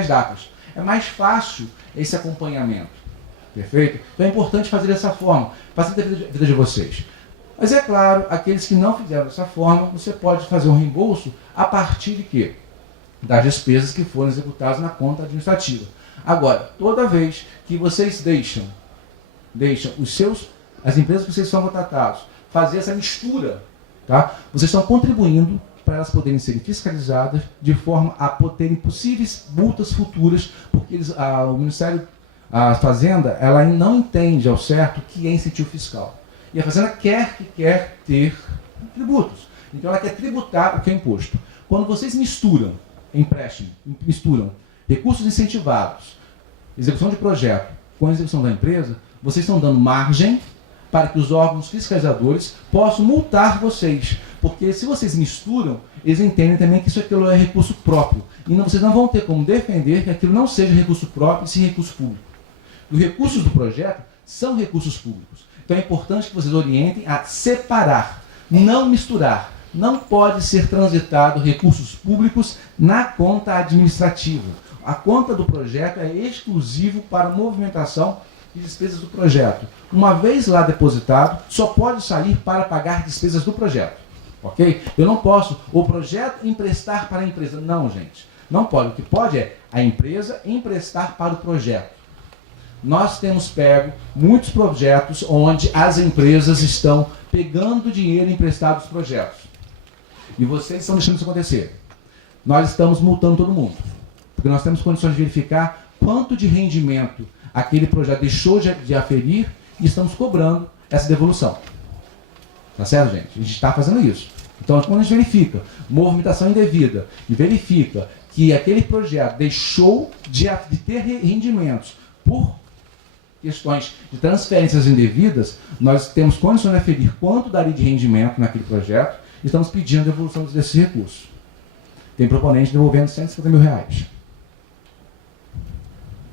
datas. É mais fácil esse acompanhamento. Perfeito? Então é importante fazer dessa forma, facilitar a vida de vocês. Mas é claro, aqueles que não fizeram dessa forma, você pode fazer um reembolso a partir de quê? Das despesas que foram executadas na conta administrativa. Agora, toda vez que vocês deixam as empresas que vocês são contratados fazer essa mistura, tá? Vocês estão contribuindo para elas poderem serem fiscalizadas de forma a terem possíveis multas futuras, porque o Ministério a Fazenda, ela não entende ao certo o que é incentivo fiscal. E a Fazenda quer ter tributos. Então ela quer tributar o que é imposto. Quando vocês misturam recursos incentivados, execução de projeto com a execução da empresa, vocês estão dando margem para que os órgãos fiscalizadores possam multar vocês. Porque se vocês misturam, eles entendem também que isso aquilo é recurso próprio. E vocês não vão ter como defender que aquilo não seja recurso próprio e sim recurso público. Os recursos do projeto são recursos públicos. Então é importante que vocês orientem a separar, não misturar. Não pode ser transitado recursos públicos na conta administrativa. A conta do projeto é exclusivo para movimentação e despesas do projeto. Uma vez lá depositado, só pode sair para pagar despesas do projeto. Ok? Eu não posso o projeto emprestar para a empresa. Não, gente. Não pode. O que pode é a empresa emprestar para o projeto. Nós temos pego muitos projetos onde as empresas estão pegando dinheiro emprestado dos projetos. E vocês estão deixando isso acontecer. Nós estamos multando todo mundo. Porque nós temos condições de verificar quanto de rendimento aquele projeto deixou de aferir e estamos cobrando essa devolução. Tá certo, gente? A gente está fazendo isso. Então, quando a gente verifica movimentação indevida e verifica que aquele projeto deixou de ter rendimentos por questões de transferências indevidas, nós temos condições de aferir quanto daria de rendimento naquele projeto e estamos pedindo a devolução desses recursos. Tem proponente devolvendo R$150 mil.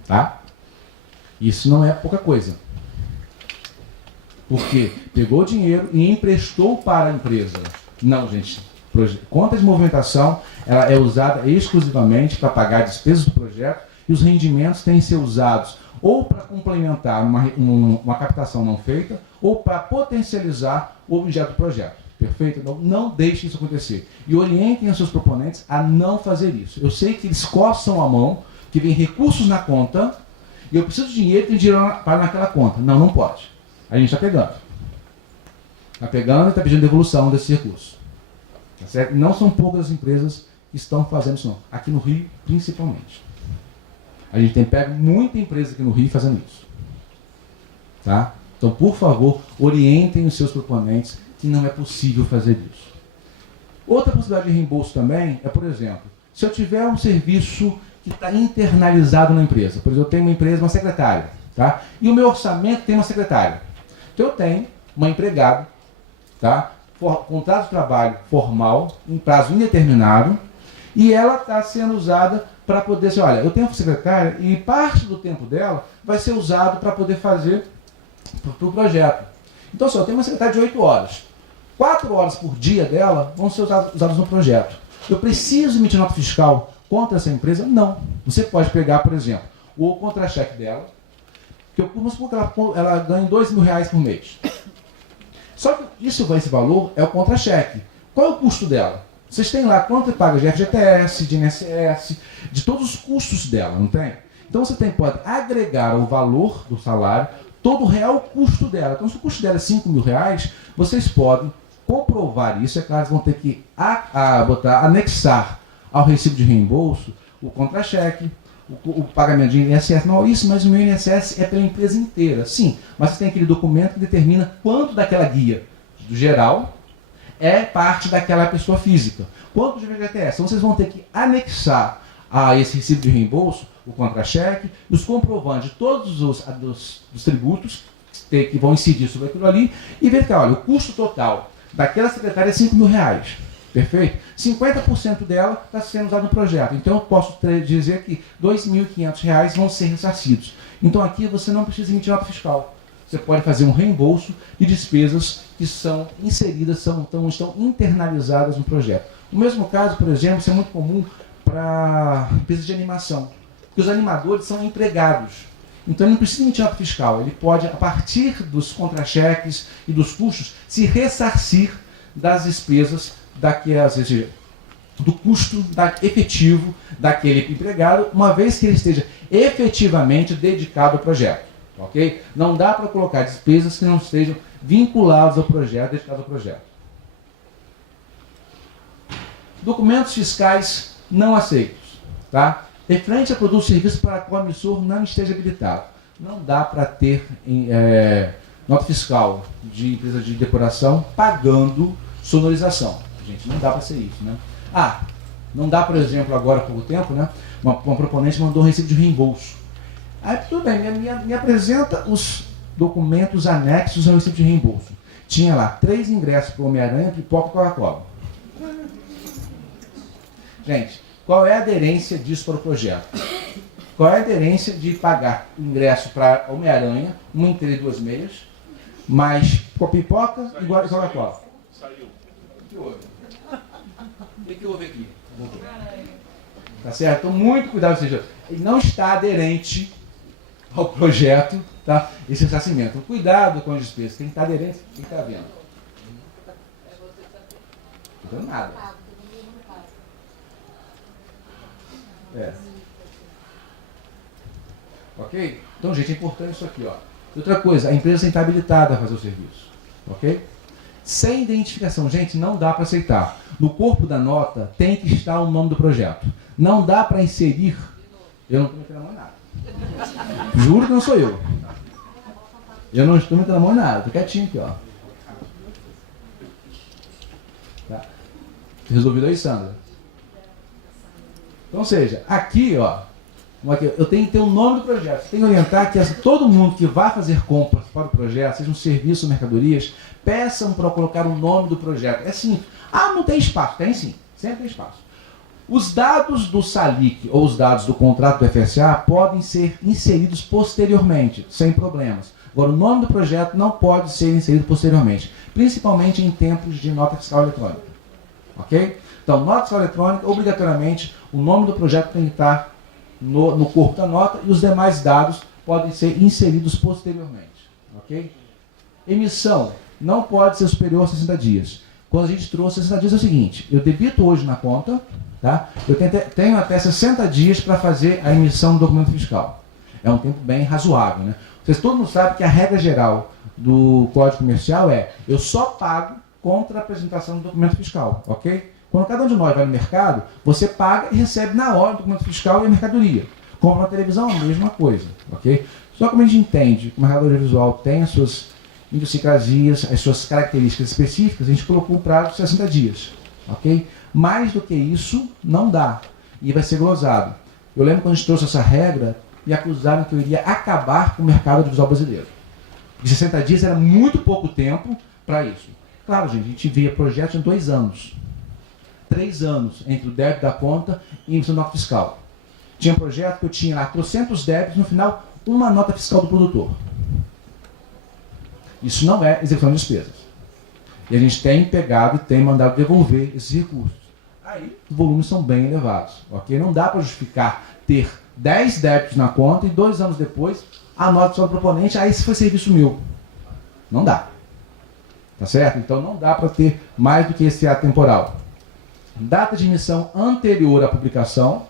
Tá? Isso não é pouca coisa. Porque pegou o dinheiro e emprestou para a empresa. Não, gente. Conta de movimentação ela é usada exclusivamente para pagar despesas do projeto e os rendimentos têm que ser usados ou para complementar uma captação não feita ou para potencializar o objeto do projeto. Perfeito? Então, não deixem isso acontecer. E orientem os seus proponentes a não fazer isso. Eu sei que eles coçam a mão, que vem recursos na conta, e eu preciso de dinheiro e tem dinheiro para naquela conta. Não, não pode. A gente está pegando. Está pegando e está pedindo devolução desse recurso. Tá certo? Não são poucas as empresas que estão fazendo isso, não. Aqui no Rio, principalmente. A gente tem pego muita empresa aqui no Rio fazendo isso. Tá? Então, por favor, orientem os seus proponentes que não é possível fazer isso. Outra possibilidade de reembolso também é, por exemplo, se eu tiver um serviço que está internalizado na empresa. Por exemplo, eu tenho uma empresa, uma secretária, tá? E o meu orçamento tem uma secretária. Então eu tenho uma empregada, tá? Contrato de trabalho formal, em prazo indeterminado, e ela está sendo usada para poder dizer, olha, eu tenho uma secretária e parte do tempo dela vai ser usado para poder fazer para o projeto. Então, só eu tenho uma secretária de 8 horas. 4 horas por dia dela vão ser usadas no projeto. Eu preciso emitir nota fiscal contra essa empresa? Não. Você pode pegar, por exemplo, o contra-cheque dela, que eu supor que ela ganha R$2 mil por mês. Só que esse valor é o contra-cheque. Qual é o custo dela? Vocês têm lá quanto paga de FGTS, de INSS, de todos os custos dela, não tem? Então você pode agregar o valor do salário, todo o real custo dela. Então se o custo dela é R$5 mil, vocês podem comprovar isso. É claro, vão ter que anexar ao recibo de reembolso o contra-cheque, o pagamento de INSS. Não, isso, mas o meu INSS é pela empresa inteira. Sim, mas você tem aquele documento que determina quanto daquela guia do geral é parte daquela pessoa física. Quanto de FGTS? Então vocês vão ter que anexar a esse recibo de reembolso o contra-cheque, os comprovantes de todos os tributos que vão incidir sobre aquilo ali e verificar, olha, o custo total daquela secretária é R$5 mil. Perfeito? 50% dela está sendo usado no projeto. Então eu posso dizer que R$2.500 vão ser ressarcidos. Então aqui você não precisa emitir nota fiscal. Você pode fazer um reembolso de despesas que são inseridas, estão internalizadas no projeto. No mesmo caso, por exemplo, isso é muito comum para empresas de animação. Porque os animadores são empregados. Então ele não precisa emitir nota fiscal. Ele pode, a partir dos contra-cheques e dos custos, se ressarcir das despesas do custo efetivo daquele empregado, uma vez que ele esteja efetivamente dedicado ao projeto. Ok? Não dá para colocar despesas que não estejam vinculadas ao projeto, dedicadas ao projeto. Documentos fiscais não aceitos. Tá? Referente a produtos e serviços para qual o emissor não esteja habilitado. Não dá para ter nota fiscal de empresa de decoração pagando sonorização. Gente, não dá para ser isso, né? Não dá, por exemplo, agora há pouco tempo, né? Uma proponente mandou um recibo de reembolso. Aí tudo bem, me apresenta os documentos anexos ao recibo de reembolso. tinha lá 3 ingressos para o Homem-Aranha, pipoca e Coca-Cola. Gente, qual é a aderência disso para o projeto? Qual é a aderência de pagar ingresso para Homem-Aranha, uma inteira e 2 meias, mais com pipoca e Coca-Cola? Saiu. O que houve? O que houve aqui? Tá certo? Então, muito cuidado com isso. Ele não está aderente ao projeto, tá? Esse ressarcimento. Cuidado com as despesas. Quem está aderente, quem está vendo? Não estou dando nada. É. Ok? Então, gente, é importante isso aqui, ó. Outra coisa, a empresa tem que estar habilitada a fazer o serviço. Ok? Sem identificação, gente, não dá para aceitar. No corpo da nota tem que estar o nome do projeto. Não dá para inserir. Eu não estou metendo a mão em nada. Juro que não sou eu. Eu não estou metendo a mão em nada. Estou quietinho aqui, ó. Tá. Resolvido aí, Sandra? Então, ou seja, aqui, ó, eu tenho que ter o nome do projeto. Você tem que orientar que todo mundo que vai fazer compras para o projeto, seja um serviço ou mercadorias, peçam para colocar o nome do projeto. É simples. Ah, não tem espaço. Tem sim. Sempre tem espaço. Os dados do SALIC ou os dados do contrato do FSA podem ser inseridos posteriormente, sem problemas. Agora, o nome do projeto não pode ser inserido posteriormente, principalmente em tempos de nota fiscal eletrônica. Ok? Então, nota fiscal eletrônica, obrigatoriamente, o nome do projeto tem que estar no corpo da nota e os demais dados podem ser inseridos posteriormente. Ok? Emissão não pode ser superior a 60 dias. Quando a gente trouxe 60 dias é o seguinte, eu debito hoje na conta, tá? Eu tenho até 60 dias para fazer a emissão do documento fiscal. É um tempo bem razoável, né? Vocês todo mundo sabe que a regra geral do Código Comercial é eu só pago contra a apresentação do documento fiscal, ok? Quando cada um de nós vai no mercado, você paga e recebe na hora o documento fiscal e a mercadoria. Compra uma televisão, a mesma coisa, ok? Só como a gente entende que o mercado audiovisual tem as suas idiosincrasias, as suas características específicas, a gente colocou um prazo de 60 dias, ok? Mais do que isso, não dá. E vai ser glosado. Eu lembro quando a gente trouxe essa regra, me acusaram que eu iria acabar com o mercado audiovisual brasileiro. Porque 60 dias era muito pouco tempo para isso. Claro, gente, a gente via projetos em 2 anos. 3 anos entre o débito da conta e a emissão da nota fiscal. Tinha projeto que eu tinha lá 300 débitos, no final, uma nota fiscal do produtor. Isso não é execução de despesas. E a gente tem pegado e tem mandado devolver esses recursos. Aí, os volumes são bem elevados. Ok? Não dá para justificar ter 10 débitos na conta e 2 anos depois a nota fiscal do proponente, aí se foi serviço meu. Não dá. Tá certo? Então não dá para ter mais do que esse ato temporal. Data de emissão anterior à publicação,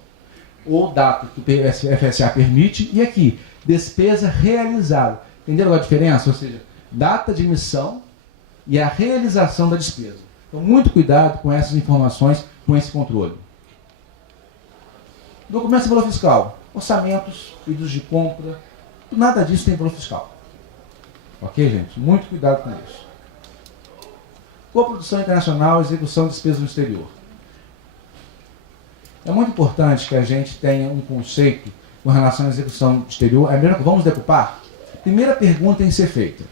ou data que o FSA permite, e aqui, despesa realizada. Entenderam a diferença? Ou seja, data de emissão e a realização da despesa. Então, muito cuidado com essas informações, com esse controle. Documentos de valor fiscal. Orçamentos, pedidos de compra, nada disso tem valor fiscal. Ok, gente? Muito cuidado com isso. Coprodução internacional, execução de despesas no exterior. É muito importante que a gente tenha um conceito com relação à execução exterior. Vamos decupar? Primeira pergunta tem que ser feita.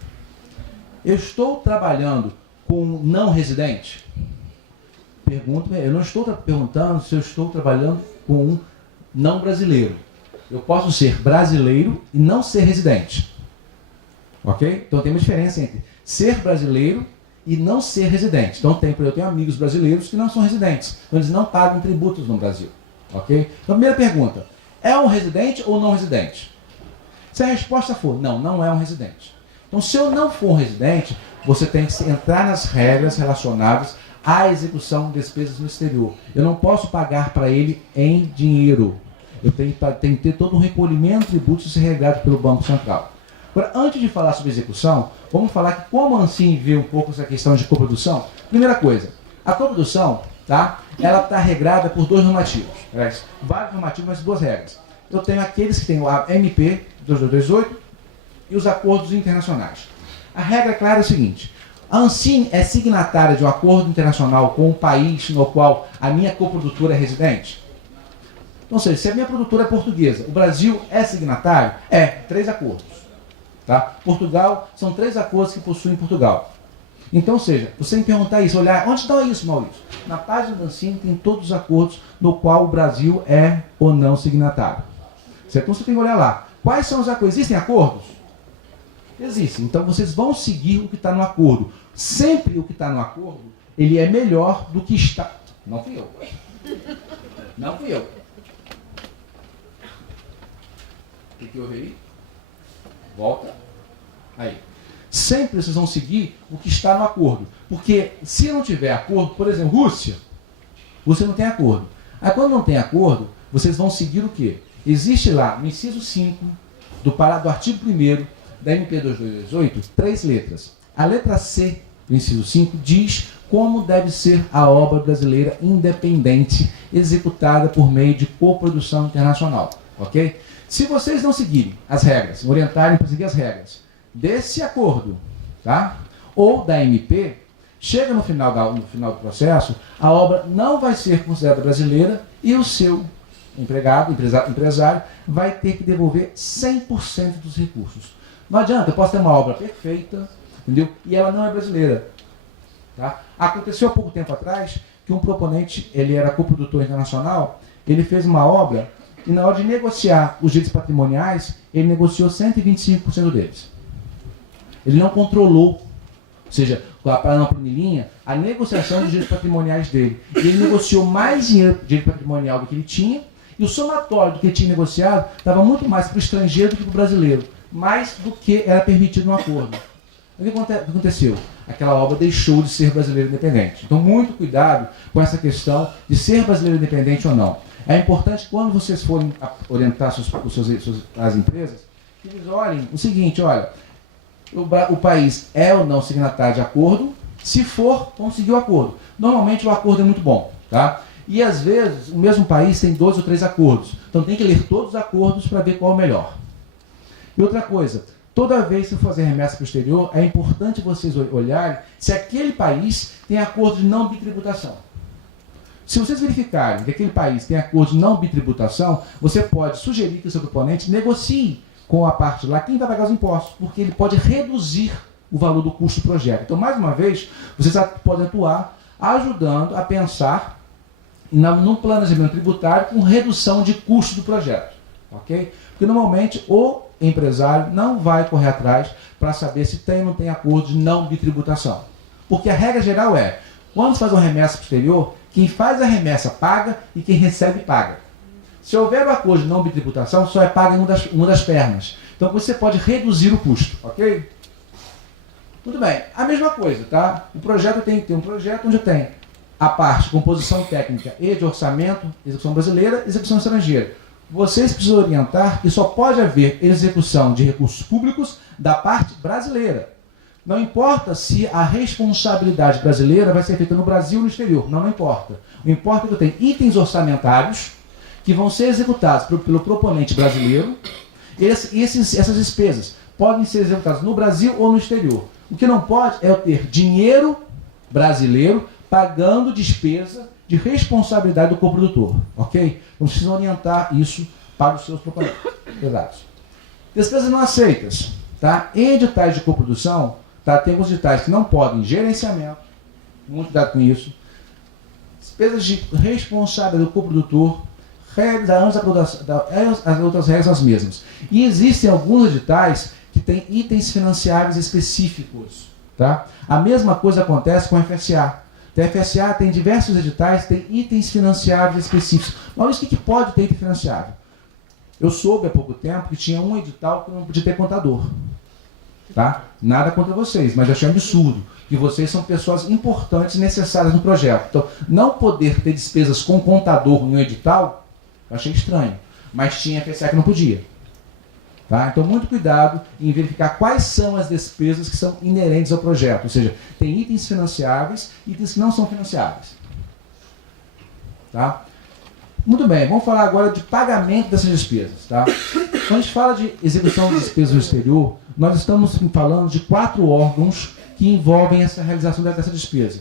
Eu estou trabalhando com um não residente? Eu não estou perguntando se eu estou trabalhando com um não brasileiro. Eu posso ser brasileiro e não ser residente. Ok? Então tem uma diferença entre ser brasileiro e não ser residente. Então eu tenho amigos brasileiros que não são residentes. Então eles não pagam tributos no Brasil. Ok? Então, primeira pergunta. É um residente ou não residente? Se a resposta for não, não é um residente. Então, se eu não for um residente, você tem que entrar nas regras relacionadas à execução de despesas no exterior. Eu não posso pagar para ele em dinheiro. Eu tenho que ter todo um recolhimento de tributos e ser regrado pelo Banco Central. Agora, antes de falar sobre execução, vamos falar que como a Ancine vê um pouco essa questão de coprodução. Primeira coisa, a coprodução, tá? Ela está regrada por 2 normativos. Vários normativos, mas 2 regras. Eu tenho aqueles que têm o MP 2228 e os acordos internacionais. A regra clara é a seguinte: a Ancine é signatária de um acordo internacional com um país no qual a minha coprodutora é residente? Ou seja, se a minha produtora é portuguesa, o Brasil é signatário? É, 3 acordos. Tá? Portugal, são 3 acordos que possuem Portugal. Então, ou seja, você tem que perguntar isso, olhar, onde está isso, Maurício? Na página da Ancine tem todos os acordos no qual o Brasil é ou não signatário. Certo? Então você tem que olhar lá. Quais são os acordos? Existem acordos? Existem. Então vocês vão seguir o que está no acordo. Sempre o que está no acordo, ele é melhor do que está... Não fui eu. Não fui eu. O que houve aí? Volta. Aí. Sempre vocês vão seguir o que está no acordo. Porque se não tiver acordo, por exemplo, Rússia, você não tem acordo. Aí quando não tem acordo, vocês vão seguir o quê? Existe lá, no inciso 5 do artigo 1º da MP 2228, 3 letras. A letra C do inciso 5 diz como deve ser a obra brasileira independente executada por meio de coprodução internacional. Ok? Se vocês não seguirem as regras, orientarem para seguir as regras desse acordo, tá? Ou da MP, chega no final do processo, a obra não vai ser considerada brasileira e o seu empresário, vai ter que devolver 100% dos recursos. Não adianta, eu posso ter uma obra perfeita, entendeu? E ela não é brasileira. Tá? Aconteceu há pouco tempo atrás que um proponente, ele era coprodutor internacional, ele fez uma obra e na hora de negociar os direitos patrimoniais, ele negociou 125% deles. Ele não controlou, ou seja, para uma planilhinha, a negociação dos direitos patrimoniais dele. E ele negociou mais dinheiro de direito patrimonial do que ele tinha, e o somatório do que ele tinha negociado estava muito mais para o estrangeiro do que para o brasileiro, mais do que era permitido no acordo. O que aconteceu? Aquela obra deixou de ser brasileira independente. Então, muito cuidado com essa questão de ser brasileiro independente ou não. É importante, quando vocês forem orientar as empresas, que eles olhem o seguinte, olha, o país é ou não signatário de acordo. Se for, vamos seguir o acordo. Normalmente o acordo é muito bom, tá? E às vezes o mesmo país tem 2 ou 3 acordos. Então tem que ler todos os acordos para ver qual é o melhor. E outra coisa, toda vez que for fazer remessa para o exterior, é importante vocês olharem se aquele país tem acordo de não bitributação. Se vocês verificarem que aquele país tem acordo de não bitributação, você pode sugerir que o seu proponente negocie com a parte lá quem vai pagar os impostos, porque ele pode reduzir o valor do custo do projeto. Então, mais uma vez, vocês podem atuar ajudando a pensar no planejamento tributário com redução de custo do projeto. Ok? Porque normalmente o empresário não vai correr atrás para saber se tem ou não tem acordo de não bitributação. Porque a regra geral é, quando se faz uma remessa para o exterior, quem faz a remessa paga e quem recebe paga. Se houver um acordo de não bitributação, só é pago em uma das pernas. Então você pode reduzir o custo, ok? Muito bem, a mesma coisa, tá? O projeto tem que ter um projeto onde tem a parte de composição técnica e de orçamento, execução brasileira, execução estrangeira. Vocês precisam orientar que só pode haver execução de recursos públicos da parte brasileira. Não importa se a responsabilidade brasileira vai ser feita no Brasil ou no exterior, não importa. O importa é que eu tenho itens orçamentários que vão ser executados pelo proponente brasileiro. Essas despesas podem ser executadas no Brasil ou no exterior. O que não pode é eu ter dinheiro brasileiro pagando despesa de responsabilidade do coprodutor, ok? Então precisam orientar isso para os seus proponentes. Despesas não aceitas, tá? Em editais de coprodução, tá? Tem alguns editais que não podem gerenciamento, muito cuidado com isso. Despesas de responsabilidade do coprodutor, as outras regras são as mesmas. E existem alguns editais que têm itens financiáveis específicos, tá? A mesma coisa acontece com a FSA. A FSA tem diversos editais, tem itens financiáveis específicos. Mas o que pode ter item financiável? Eu soube há pouco tempo que tinha um edital que não podia ter contador. Tá? Nada contra vocês, mas eu achei um absurdo. Que vocês são pessoas importantes e necessárias no projeto. Então, não poder ter despesas com contador no edital, eu achei estranho. Mas tinha FSA que não podia. Tá? Então, muito cuidado em verificar quais são as despesas que são inerentes ao projeto. Ou seja, tem itens financiáveis e itens que não são financiáveis. Tá? Muito bem, vamos falar agora de pagamento dessas despesas. Tá? Quando a gente fala de execução de despesas no exterior, nós estamos falando de 4 órgãos que envolvem essa realização dessa despesa.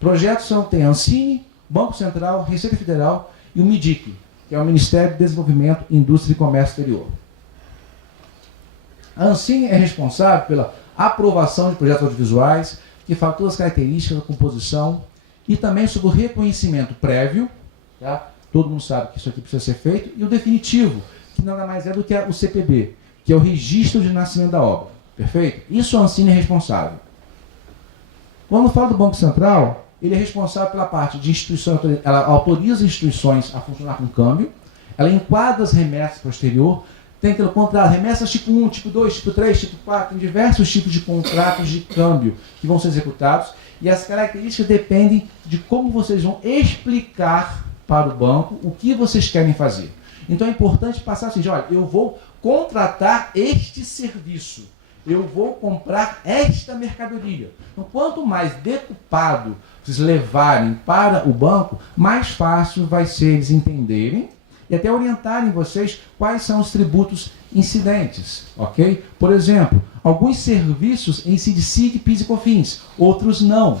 Projetos tem a Ancine, Banco Central, Receita Federal e o MIDIC, que é o Ministério do Desenvolvimento, Indústria e Comércio Exterior. A Ancine é responsável pela aprovação de projetos audiovisuais, que fala todas as características da composição e também sobre o reconhecimento prévio, tá? Todo mundo sabe que isso aqui precisa ser feito, e o definitivo, que nada mais é do que o CPB, que é o registro de nascimento da obra. Perfeito? Isso a Ancine é responsável. Quando fala do Banco Central, ele é responsável pela parte de instituições, ela autoriza instituições a funcionar com câmbio, ela enquadra as remessas para o exterior, tem que contrato, remessas tipo 1, tipo 2, tipo 3, tipo 4, tem diversos tipos de contratos de câmbio que vão ser executados, e as características dependem de como vocês vão explicar para o banco o que vocês querem fazer. Então é importante passar assim, olha, eu vou contratar este serviço, eu vou comprar esta mercadoria. Então, quanto mais decupado vocês levarem para o banco, mais fácil vai ser eles entenderem e até orientarem vocês quais são os tributos incidentes, ok? Por exemplo, alguns serviços incidem CID, PIS e COFINS, outros não.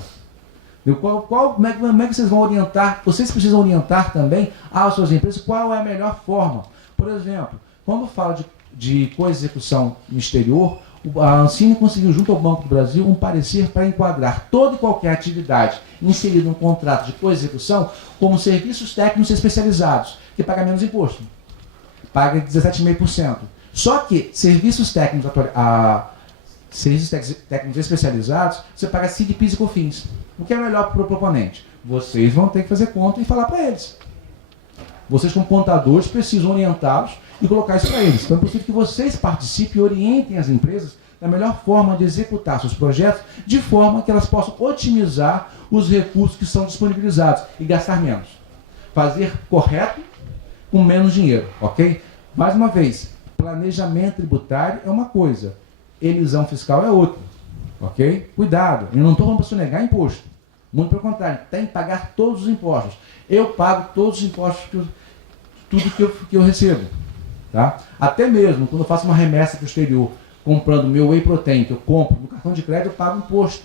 Como é que vocês vão orientar? Vocês precisam orientar também às suas empresas qual é a melhor forma. Por exemplo, quando fala de coexecução no exterior, a Ancine conseguiu, junto ao Banco do Brasil, um parecer para enquadrar toda e qualquer atividade inserida no contrato de coexecução como serviços técnicos especializados, que paga menos imposto. Paga 17,5%. Só que serviços técnicos especializados, você paga CID, PIS e COFINS. O que é melhor para o proponente? Vocês vão ter que fazer conta e falar para eles. Vocês, como contadores, precisam orientá-los e colocar isso para eles. Então é possível que vocês participem e orientem as empresas da melhor forma de executar seus projetos, de forma que elas possam otimizar os recursos que são disponibilizados e gastar menos. Fazer correto com menos dinheiro, ok? Mais uma vez, planejamento tributário é uma coisa, elisão fiscal é outra, ok? Cuidado, eu não estou falando para sonegar imposto. Muito pelo contrário, tem que pagar todos os impostos. Eu pago todos os impostos, tudo que eu recebo. Tá? Até mesmo quando eu faço uma remessa para o exterior, comprando meu whey protein, que eu compro no cartão de crédito, eu pago imposto.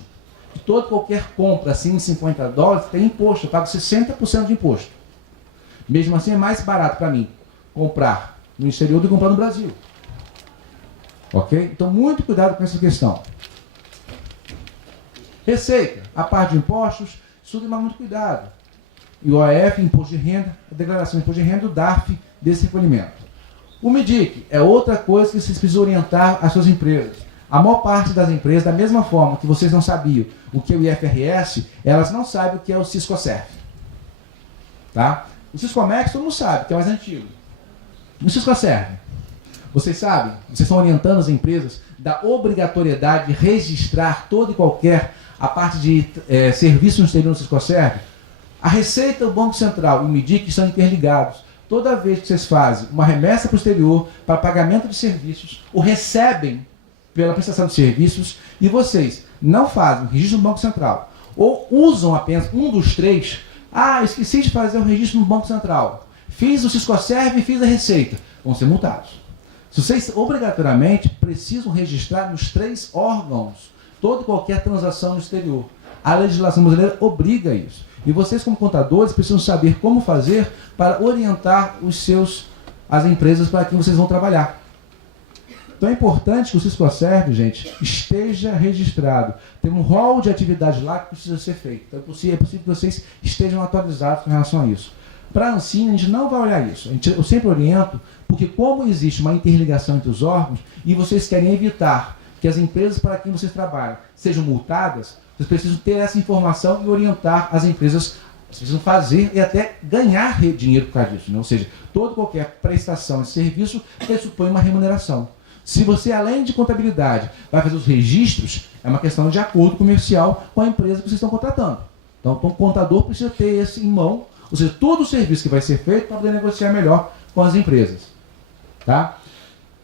E qualquer compra acima de $50 tem imposto, eu pago 60% de imposto. Mesmo assim é mais barato para mim comprar no exterior do que comprar no Brasil. Ok? Então muito cuidado com essa questão. Receita, a parte de impostos, isso tem muito cuidado. IOF, imposto de renda, a declaração de imposto de renda, o DARF desse recolhimento. O MIDIC é outra coisa que vocês precisam orientar as suas empresas. A maior parte das empresas, da mesma forma que vocês não sabiam o que é o IFRS, elas não sabem o que é o Siscoserv. Tá? O Siscomex todo mundo sabe, que é o mais antigo. O Siscoserv, vocês sabem, vocês estão orientando as empresas da obrigatoriedade de registrar toda e qualquer a parte de serviço no exterior no Siscoserv. A Receita, o Banco Central e o MIDIC estão interligados. Toda vez que vocês fazem uma remessa para o exterior, para pagamento de serviços, ou recebem pela prestação de serviços, e vocês não fazem o registro no Banco Central, ou usam apenas um dos três, esqueci de fazer o registro no Banco Central, fiz o Siscoserv e fiz a Receita, vão ser multados. Vocês obrigatoriamente precisam registrar nos três órgãos toda e qualquer transação no exterior. A legislação brasileira obriga isso. E vocês, como contadores, precisam saber como fazer para orientar as empresas para quem vocês vão trabalhar. Então é importante que o Siscoserv, gente, esteja registrado. Tem um rol de atividades lá que precisa ser feito. Então é possível que vocês estejam atualizados com relação a isso. Para a Ancine, a gente não vai olhar isso. Eu sempre oriento, porque como existe uma interligação entre os órgãos, e vocês querem evitar que as empresas para quem vocês trabalham sejam multadas, vocês precisam ter essa informação e orientar as empresas, vocês precisam fazer e até ganhar dinheiro por causa disso. Né? Ou seja, toda qualquer prestação de serviço pressupõe uma remuneração. Se você, além de contabilidade, vai fazer os registros, é uma questão de acordo comercial com a empresa que vocês estão contratando. Então o contador precisa ter isso em mão, ou seja, todo o serviço que vai ser feito para poder negociar melhor com as empresas. Tá?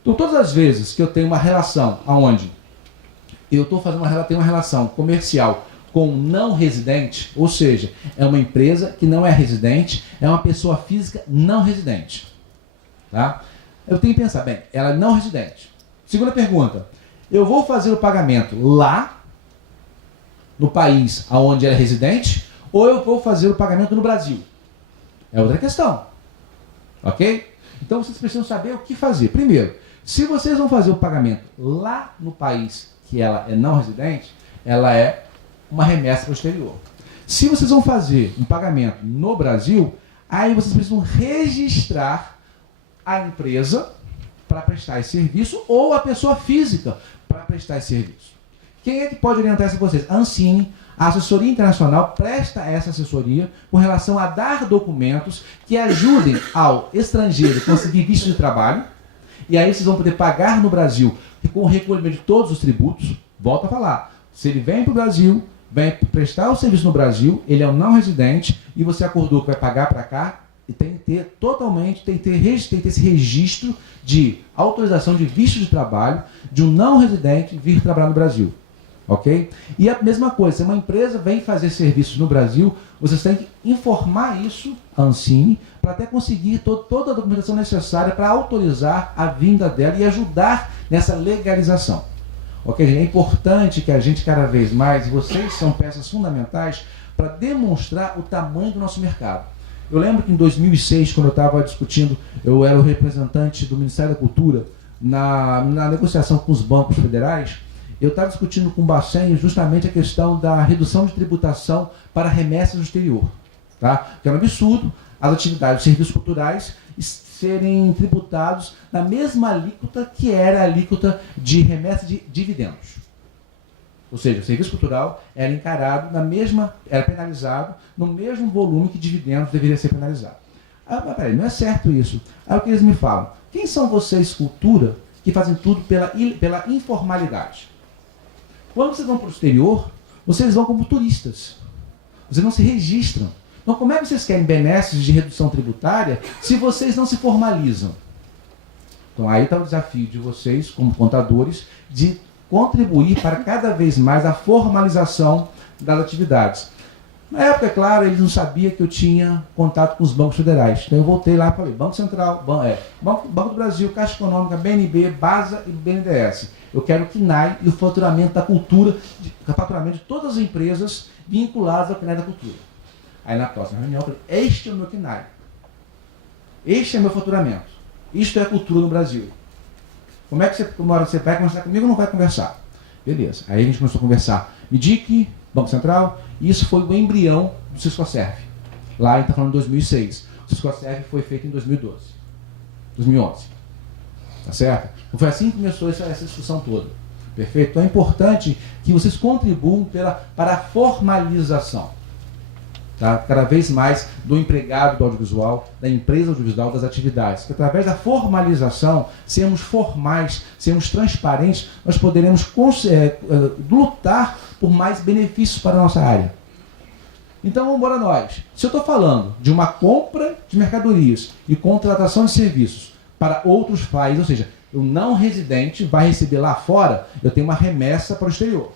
Então todas as vezes que eu tenho uma relação onde eu tenho uma relação comercial com um não residente, ou seja, é uma empresa que não é residente, é uma pessoa física não residente. Tá? Eu tenho que pensar, bem, ela é não residente. Segunda pergunta, eu vou fazer o pagamento lá, no país onde ela é residente, ou eu vou fazer o pagamento no Brasil? É outra questão. Ok? Então vocês precisam saber o que fazer. Primeiro, se vocês vão fazer o pagamento lá no país que ela é não residente, ela é uma remessa para o exterior. Se vocês vão fazer um pagamento no Brasil, aí vocês precisam registrar a empresa para prestar esse serviço ou a pessoa física para prestar esse serviço. Quem é que pode orientar isso a vocês? A Ancine, a assessoria internacional, presta essa assessoria com relação a dar documentos que ajudem ao estrangeiro conseguir visto de trabalho, e aí vocês vão poder pagar no Brasil com o recolhimento de todos os tributos. Volto a falar, se ele vem para o Brasil, vem prestar o serviço no Brasil, ele é um não residente e você acordou que vai pagar para cá, e tem que ter totalmente, tem que ter esse registro de autorização de visto de trabalho de um não residente vir trabalhar no Brasil. Ok? E a mesma coisa, se uma empresa vem fazer serviços no Brasil, vocês têm que informar isso à Ancine para até conseguir toda a documentação necessária para autorizar a vinda dela e ajudar nessa legalização. Ok? É importante que a gente cada vez mais, e vocês são peças fundamentais para demonstrar o tamanho do nosso mercado. Eu lembro que em 2006, quando eu estava discutindo, eu era o representante do Ministério da Cultura na negociação com os bancos federais, eu estava discutindo com o Bacen justamente a questão da redução de tributação para remessas do exterior. Tá? Que é um absurdo as atividades de serviços culturais serem tributados na mesma alíquota que era a alíquota de remessa de dividendos. Ou seja, o serviço cultural era encarado era penalizado no mesmo volume que dividendos deveria ser penalizado. Ah, mas peraí, não é certo isso. Aí o que eles me falam? Quem são vocês, cultura, que fazem tudo pela informalidade? Quando vocês vão para o exterior, vocês vão como turistas. Vocês não se registram. Então, como é que vocês querem benesses de redução tributária se vocês não se formalizam? Então, aí está o desafio de vocês, como contadores, de contribuir para cada vez mais a formalização das atividades. Na época, é claro, eles não sabiam que eu tinha contato com os bancos federais. Então, eu voltei lá e falei, Banco Central, Banco do Brasil, Caixa Econômica, BNB, BASA e BNDES. Eu quero o KNAI e o faturamento da cultura, o faturamento de todas as empresas vinculadas ao KNAI da cultura. Aí na próxima reunião eu falei, este é o meu KNAI. Este é o meu faturamento. Isto é a cultura no Brasil. Como é que você vai conversar comigo ou não vai conversar? Beleza. Aí a gente começou a conversar. MIDIC, Banco Central, e isso foi o embrião do Siscoserv. Lá a gente está falando de 2006. O Siscoserv foi feito em 2012. 2011. Tá certo? Então foi assim que começou essa discussão toda. Perfeito? Então é importante que vocês contribuam para a formalização. Tá? Cada vez mais do empregado do audiovisual, da empresa audiovisual, das atividades. Que através da formalização, sermos formais, sermos transparentes, nós poderemos lutar por mais benefícios para a nossa área. Então, vamos embora nós. Se eu estou falando de uma compra de mercadorias e contratação de serviços para outros países, ou seja, o não residente vai receber lá fora, eu tenho uma remessa para o exterior.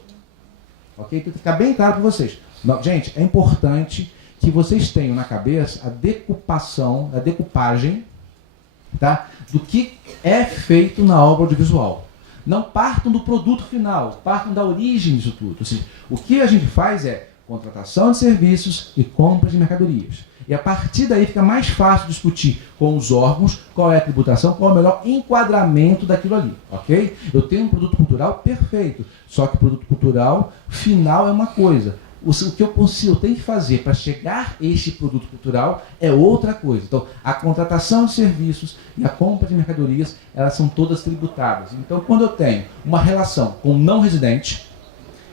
Ok? Então, ficar bem claro para vocês. Gente, é importante que vocês tenham na cabeça a decupagem, tá, do que é feito na obra audiovisual. Não partam do produto final, partam da origem disso tudo. Ou seja, o que a gente faz é contratação de serviços e compra de mercadorias. E a partir daí fica mais fácil discutir com os órgãos qual é a tributação, qual é o melhor enquadramento daquilo ali, ok? Eu tenho um produto cultural perfeito, só que o produto cultural final é uma coisa. O que eu tenho que fazer para chegar a este produto cultural é outra coisa. Então, a contratação de serviços e a compra de mercadorias, elas são todas tributadas. Então, quando eu tenho uma relação com um não residente,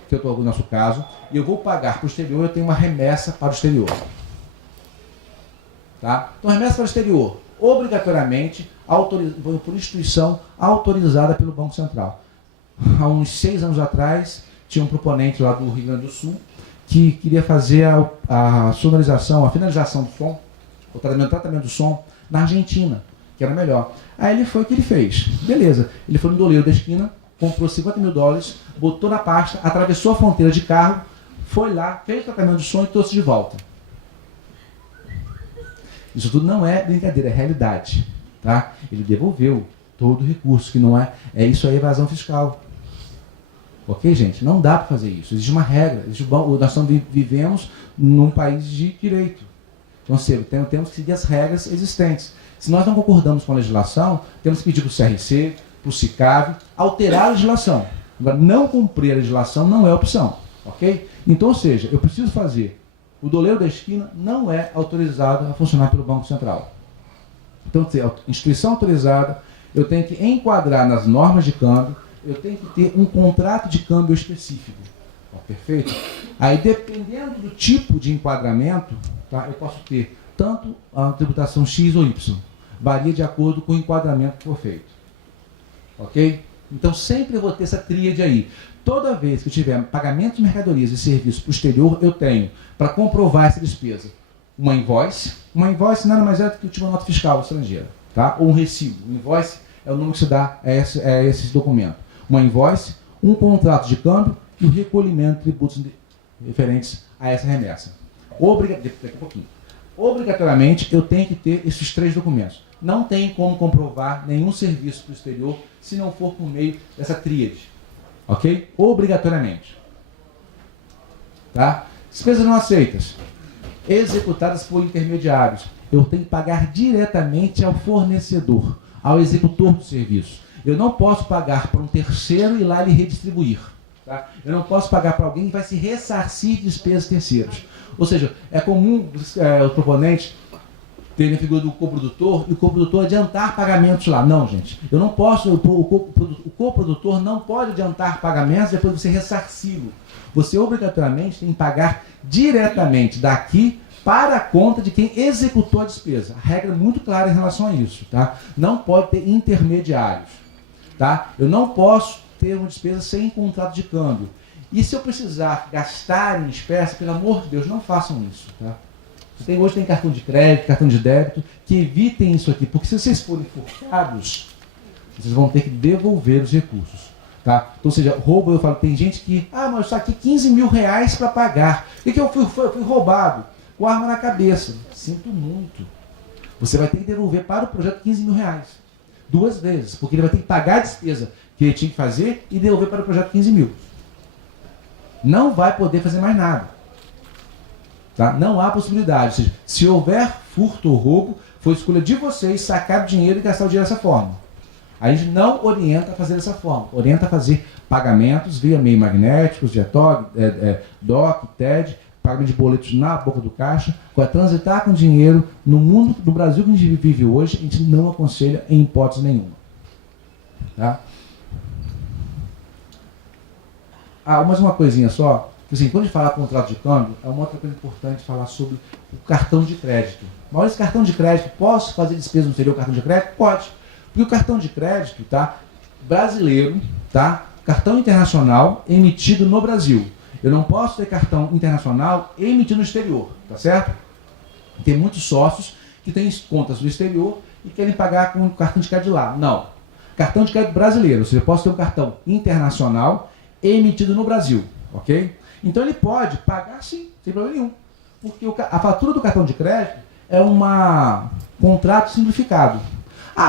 que eu estou no nosso caso, e eu vou pagar para o exterior, eu tenho uma remessa para o exterior. Tá? Então, remessa para o exterior, obrigatoriamente, por instituição autorizada pelo Banco Central. Há uns 6 anos atrás, tinha um proponente lá do Rio Grande do Sul, que queria fazer a sonorização, a finalização do som, o tratamento do som na Argentina, que era melhor. Aí ele foi o que ele fez. Beleza, ele foi no doleiro da esquina, comprou $50 mil, botou na pasta, atravessou a fronteira de carro, foi lá, fez o tratamento de som e trouxe de volta. Isso tudo não é brincadeira, é realidade. Tá? Ele devolveu todo o recurso, que não é isso aí, evasão fiscal. Ok, gente? Não dá para fazer isso. Existe uma regra. Nós vivemos num país de direito. Então, temos que seguir as regras existentes. Se nós não concordamos com a legislação, temos que pedir para o CRC, para o SICAV, alterar a legislação. Agora, não cumprir a legislação não é opção. Ok? Então, ou seja, eu preciso fazer. O doleiro da esquina não é autorizado a funcionar pelo Banco Central. Então, instituição autorizada, eu tenho que enquadrar nas normas de câmbio, eu tenho que ter um contrato de câmbio específico. Tá, perfeito? Aí, dependendo do tipo de enquadramento, tá, eu posso ter tanto a tributação X ou Y. Varia de acordo com o enquadramento que for feito. Ok? Então, sempre eu vou ter essa tríade aí. Toda vez que eu tiver pagamento de mercadorias e serviços para o exterior, eu tenho, para comprovar essa despesa, uma invoice. Uma invoice nada mais é do que uma nota fiscal estrangeira, tá? Ou um recibo. Um invoice é o nome que se dá a esse documento. Uma invoice, um contrato de câmbio e o recolhimento de tributos referentes a essa remessa. Daqui a pouquinho. Obrigatoriamente, eu tenho que ter esses 3 documentos. Não tem como comprovar nenhum serviço para o exterior se não for por meio dessa tríade. Ok? Obrigatoriamente. Tá? Despesas não aceitas. Executadas por intermediários. Eu tenho que pagar diretamente ao fornecedor, ao executor do serviço. Eu não posso pagar para um terceiro e lá ele redistribuir. Tá? Eu não posso pagar para alguém que vai se ressarcir de despesas terceiros. Ou seja, é comum os proponentes terem a figura do coprodutor e o coprodutor adiantar pagamentos lá. Não, gente. Eu não posso, o coprodutor não pode adiantar pagamentos depois de você ressarci-lo. Você obrigatoriamente tem que pagar diretamente daqui para a conta de quem executou a despesa. A regra é muito clara em relação a isso. Tá? Não pode ter intermediários. Tá? Eu não posso ter uma despesa sem contrato de câmbio. E se eu precisar gastar em espécie, pelo amor de Deus, não façam isso. Tá? Hoje tem cartão de crédito, cartão de débito, que evitem isso aqui, porque se vocês forem furtados, vocês vão ter que devolver os recursos. Tá? Então, ou seja, roubo, eu falo, tem gente que, mas eu saquei 15 mil reais para pagar. O que eu fui roubado? Com arma na cabeça. Sinto muito. Você vai ter que devolver para o projeto 15 mil reais. 2 vezes, porque ele vai ter que pagar a despesa que ele tinha que fazer e devolver para o projeto 15 mil. Não vai poder fazer mais nada. Tá? Não há possibilidade. Ou seja, se houver furto ou roubo, foi escolha de vocês sacar o dinheiro e gastar o dinheiro dessa forma. A gente não orienta a fazer dessa forma. Orienta a fazer pagamentos via meio magnéticos, via DOC, TED, pagamento de boletos na boca do caixa. Para transitar com dinheiro no mundo, no Brasil que a gente vive hoje, a gente não aconselha em hipótese nenhuma. Tá? Mais uma coisinha só. Assim, quando a gente fala contrato de câmbio, é uma outra coisa importante falar sobre o cartão de crédito. Mas esse cartão de crédito, posso fazer despesa no exterior cartão de crédito? Pode. Porque o cartão de crédito, tá, brasileiro, tá, cartão internacional emitido no Brasil. Eu não posso ter cartão internacional emitido no exterior, tá certo? Tem muitos sócios que têm contas no exterior e querem pagar com o cartão de crédito lá. Não. Cartão de crédito brasileiro, ou seja, eu posso ter um cartão internacional emitido no Brasil, ok? Então ele pode pagar sim, sem problema nenhum. Porque a fatura do cartão de crédito é um contrato simplificado.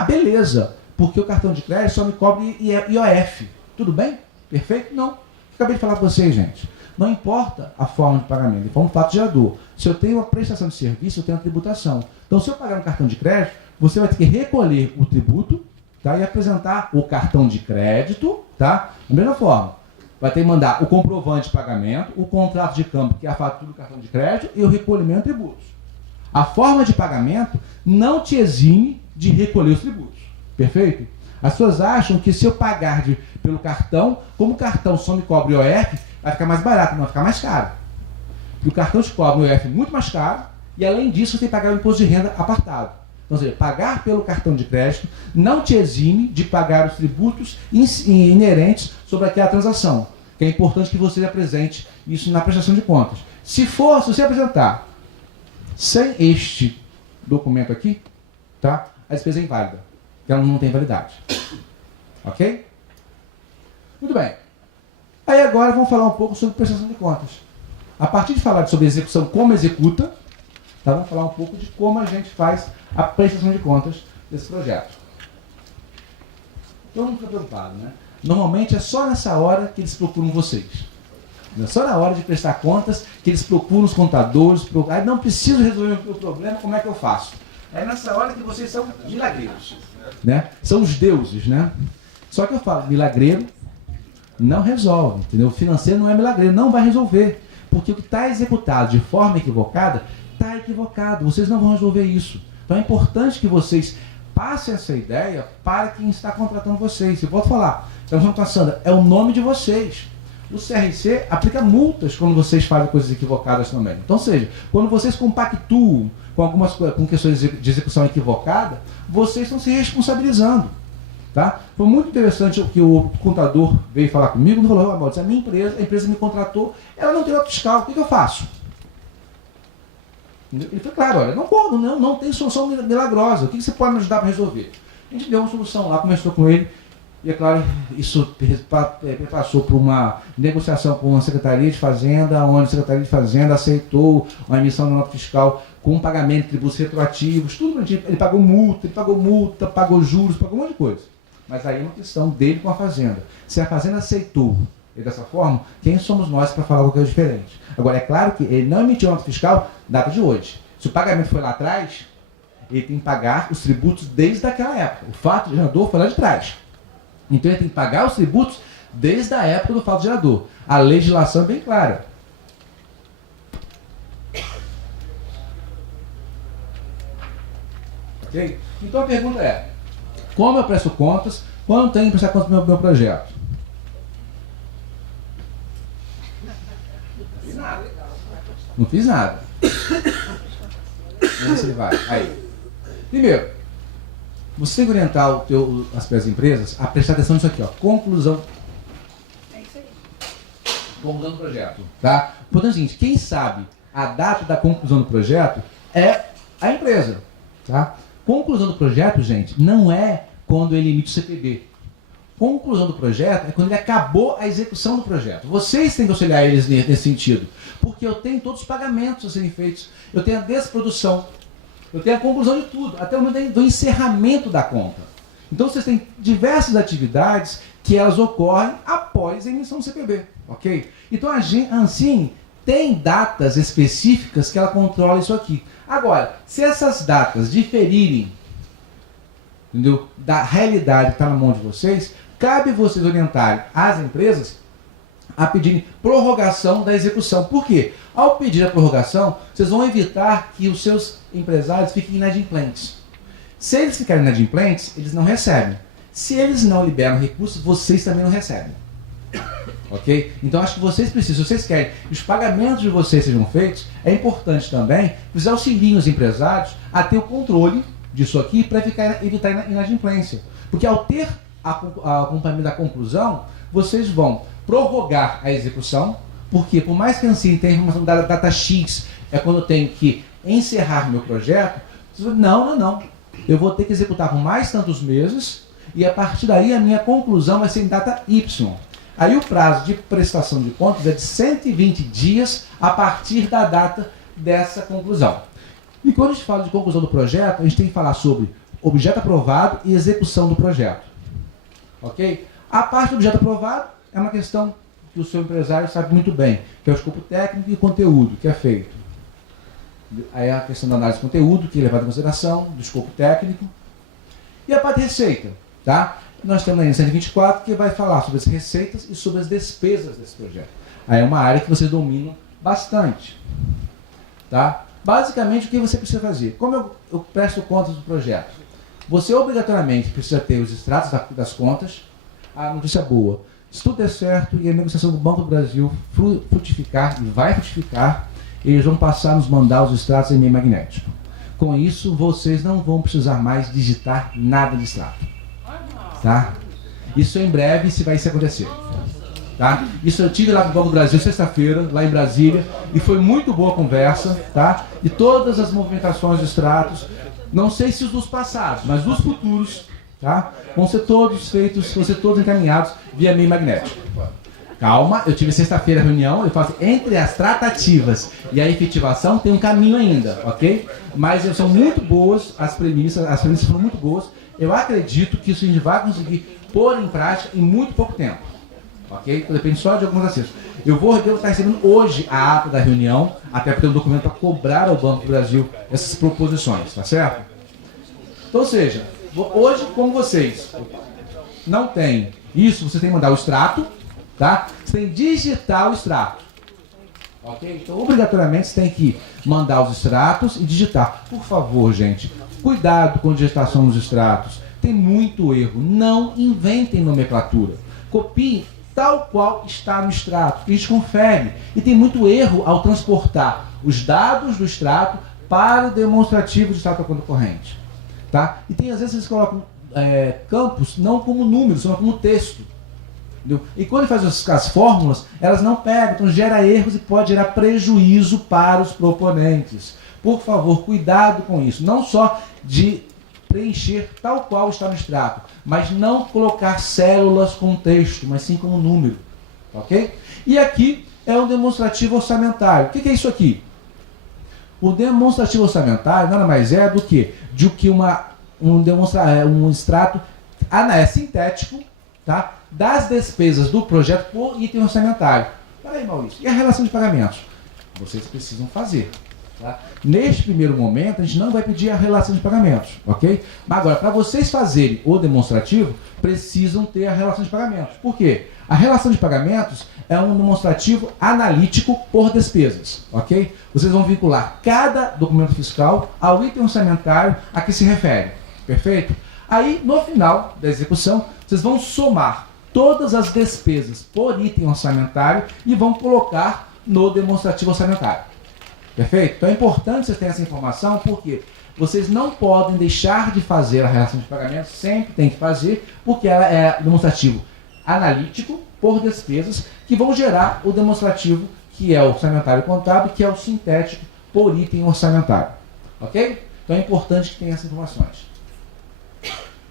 Beleza, porque o cartão de crédito só me cobre IOF. Tudo bem? Perfeito? Não. Acabei de falar para vocês, gente. Não importa a forma de pagamento, ele foi um fato gerador. Se eu tenho uma prestação de serviço, eu tenho uma tributação. Então, se eu pagar um cartão de crédito, você vai ter que recolher o tributo, tá, e apresentar o cartão de crédito, tá, da mesma forma. Vai ter que mandar o comprovante de pagamento, o contrato de câmbio, que é a fatura do cartão de crédito, e o recolhimento de tributos. A forma de pagamento não te exime de recolher os tributos. Perfeito? As pessoas acham que se eu pagar pelo cartão, como o cartão só me cobre IOF, vai ficar mais barato, não vai ficar mais caro. E o cartão te cobra um IOF muito mais caro, e além disso você tem que pagar o imposto de renda apartado. Então, ou seja, pagar pelo cartão de crédito não te exime de pagar os tributos inerentes sobre aquela transação. Que é importante que você apresente isso na prestação de contas. Se você apresentar sem este documento aqui, tá, a despesa é inválida, porque ela não tem validade. Ok? Muito bem. Aí agora vamos falar um pouco sobre prestação de contas. A partir de falar sobre execução, como executa, tá, vamos falar um pouco de como a gente faz a prestação de contas desse projeto. Todo mundo fica preocupado, né? Normalmente é só nessa hora que eles procuram vocês. É só na hora de prestar contas que eles procuram os contadores. Não preciso resolver o meu problema, como é que eu faço? É nessa hora que vocês são milagreiros. Né? São os deuses, né? Só que eu falo, milagreiro Não resolve, entendeu? O financeiro não é milagreiro, não vai resolver. Porque o que está executado de forma equivocada, está equivocado. Vocês não vão resolver isso. Então é importante que vocês passem essa ideia para quem está contratando vocês. Eu vou falar, estamos falando com a Sandra, é o nome de vocês. O CRC aplica multas quando vocês fazem coisas equivocadas também. Então, ou seja, quando vocês compactuam com questões de execução equivocada, vocês estão se responsabilizando. Tá? Foi muito interessante o que o contador veio falar comigo. Ele falou: a minha empresa, a empresa me contratou, ela não tem nota fiscal, o que eu faço? Ele foi claro: olha, não tem solução milagrosa, o que você pode me ajudar para resolver? A gente deu uma solução lá, conversou com ele, e é claro, isso passou por uma negociação com a Secretaria de Fazenda, onde a Secretaria de Fazenda aceitou a emissão da nota fiscal com pagamento de tributos retroativos, tudo. Ele pagou multa, pagou juros, pagou um monte de coisa. Mas aí é uma questão dele com a Fazenda. Se a Fazenda aceitou ele dessa forma, quem somos nós para falar qualquer coisa diferente? Agora, é claro que ele não emitiu a nota fiscal data de hoje. Se o pagamento foi lá atrás, ele tem que pagar os tributos desde aquela época. O fato gerador foi lá de trás. Então ele tem que pagar os tributos desde a época do fato gerador. A legislação é bem clara. Ok? Então a pergunta é: como eu presto contas quando tenho que prestar contas do meu projeto? Não fiz nada. Onde você vai? Aí. Primeiro, você tem que orientar as empresas a prestar atenção nisso aqui, ó. Conclusão. É isso aí. Conclusão do projeto. Tá? Portanto, é o seguinte: quem sabe a data da conclusão do projeto é a empresa. Tá? Conclusão do projeto, gente, não é quando ele emite o CPB. Conclusão do projeto é quando ele acabou a execução do projeto. Vocês têm que auxiliar eles nesse sentido. Porque eu tenho todos os pagamentos a serem feitos. Eu tenho a desprodução. Eu tenho a conclusão de tudo, até o momento do encerramento da conta. Então vocês têm diversas atividades que elas ocorrem após a emissão do CPB, ok? Então a Ancine tem datas específicas que ela controla isso aqui. Agora, se essas datas diferirem, entendeu, da realidade que está na mão de vocês, cabe vocês orientarem as empresas a pedirem prorrogação da execução. Por quê? Ao pedir a prorrogação, vocês vão evitar que os seus empresários fiquem inadimplentes. Se eles ficarem inadimplentes, eles não recebem. Se eles não liberam recursos, vocês também não recebem. Ok? Então acho que vocês precisam, se vocês querem que os pagamentos de vocês sejam feitos, é importante também que vocês auxiliem os empresários a ter o controle disso aqui para evitar inadimplência. Porque ao ter a acompanhamento da conclusão, vocês vão prorrogar a execução, porque por mais que a Ancine tenha informação da data X, é quando eu tenho que encerrar meu projeto, vocês vão, não. Eu vou ter que executar por mais tantos meses, e a partir daí a minha conclusão vai ser em data Y. Aí o prazo de prestação de contas é de 120 dias a partir da data dessa conclusão. E quando a gente fala de conclusão do projeto, a gente tem que falar sobre objeto aprovado e execução do projeto. Ok? A parte do objeto aprovado é uma questão que o seu empresário sabe muito bem, que é o escopo técnico e conteúdo que é feito. Aí é a questão da análise de conteúdo, que é levada em consideração, do escopo técnico. E a parte de receita, tá? Nós temos aí no 124 que vai falar sobre as receitas e sobre as despesas desse projeto. Aí é uma área que vocês dominam bastante. Tá? Basicamente, o que você precisa fazer? Como eu presto contas do projeto? Você obrigatoriamente precisa ter os extratos das contas. A notícia boa: se tudo der certo e a negociação do Banco do Brasil frutificar, e vai frutificar, eles vão passar a nos mandar os extratos em e-mail magnético. Com isso, vocês não vão precisar mais digitar nada de extrato. Tá? Isso em breve vai se acontecer. Tá? Isso eu tive lá no Banco do Brasil sexta-feira, lá em Brasília, e foi muito boa a conversa, tá? E todas as movimentações de extratos, não sei se os dos passados, mas dos futuros, tá? Vão ser todos feitos, vão ser todos encaminhados via e-mail magnético. Calma, eu tive sexta-feira a reunião, eu falo assim, entre as tratativas e a efetivação tem um caminho ainda, ok? Mas são muito boas, as premissas foram muito boas. Eu acredito que isso a gente vai conseguir pôr em prática em muito pouco tempo. Ok? Então, depende só de alguns acessos. Eu vou estar recebendo hoje a ata da reunião, até para ter um documento para cobrar ao Banco do Brasil essas proposições, tá certo? Então, ou seja, hoje, como vocês não têm isso, você tem que mandar o extrato, tá? Você tem que digitar o extrato. Ok? Então, obrigatoriamente, você tem que mandar os extratos e digitar. Por favor, gente, cuidado com a digitação dos extratos. Tem muito erro. Não inventem nomenclatura. Copiem tal qual está no extrato, que a gente confere. E tem muito erro ao transportar os dados do extrato para o demonstrativo de extrato da conta corrente. Tá? E tem, às vezes, eles colocam campos não como números, mas como texto. Entendeu? E quando faz as fórmulas, elas não pegam, então gera erros e pode gerar prejuízo para os proponentes. Por favor, cuidado com isso. Não só de preencher tal qual está no extrato, mas não colocar células com texto, mas sim como número. Ok? E aqui é um demonstrativo orçamentário. O que é isso aqui? O demonstrativo orçamentário nada mais é do que um extrato sintético, tá, das despesas do projeto por item orçamentário. Peraí, Maurício, e a relação de pagamentos? Vocês precisam fazer. Tá? Neste primeiro momento, a gente não vai pedir a relação de pagamentos, ok? Mas agora, para vocês fazerem o demonstrativo, precisam ter a relação de pagamentos. Por quê? A relação de pagamentos é um demonstrativo analítico por despesas, ok? Vocês vão vincular cada documento fiscal ao item orçamentário a que se refere, perfeito? Aí, no final da execução, vocês vão somar todas as despesas por item orçamentário e vão colocar no demonstrativo orçamentário. Perfeito? Então é importante vocês terem essa informação, porque vocês não podem deixar de fazer a relação de pagamentos, sempre tem que fazer, porque ela é demonstrativo analítico por despesas, que vão gerar o demonstrativo, que é o orçamentário contábil, que é o sintético por item orçamentário. Ok? Então é importante que tenha essas informações.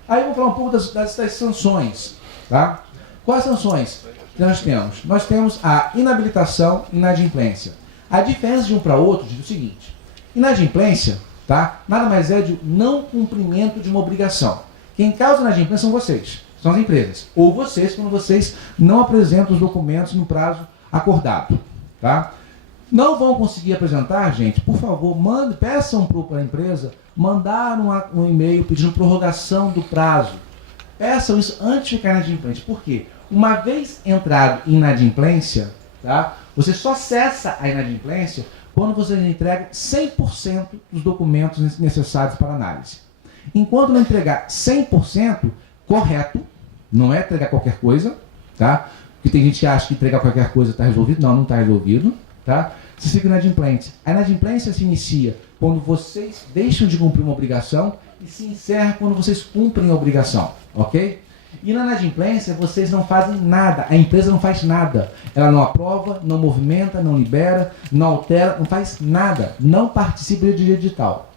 Aí vamos falar um pouco das sanções. Tá? Quais sanções que nós temos? Nós temos a inabilitação e inadimplência. A diferença de um para outro diz o seguinte: inadimplência, tá, nada mais é de não cumprimento de uma obrigação. Quem causa inadimplência são vocês, são as empresas. Ou vocês, quando vocês não apresentam os documentos no prazo acordado. Tá? Não vão conseguir apresentar, gente, por favor, peçam para a empresa mandar um e-mail pedindo prorrogação do prazo. Peçam isso antes de ficar inadimplente. Por quê? Uma vez entrado em inadimplência, tá, você só cessa a inadimplência quando você entrega 100% dos documentos necessários para análise. Enquanto não entregar 100% correto, não é entregar qualquer coisa, tá? Porque tem gente que acha que entregar qualquer coisa está resolvido. Não, não está resolvido, tá? Você fica inadimplente. A inadimplência se inicia quando vocês deixam de cumprir uma obrigação e se encerra quando vocês cumprem a obrigação, ok? E na inadimplência vocês não fazem nada, a empresa não faz nada. Ela não aprova, não movimenta, não libera, não altera, não faz nada, não participa de edital.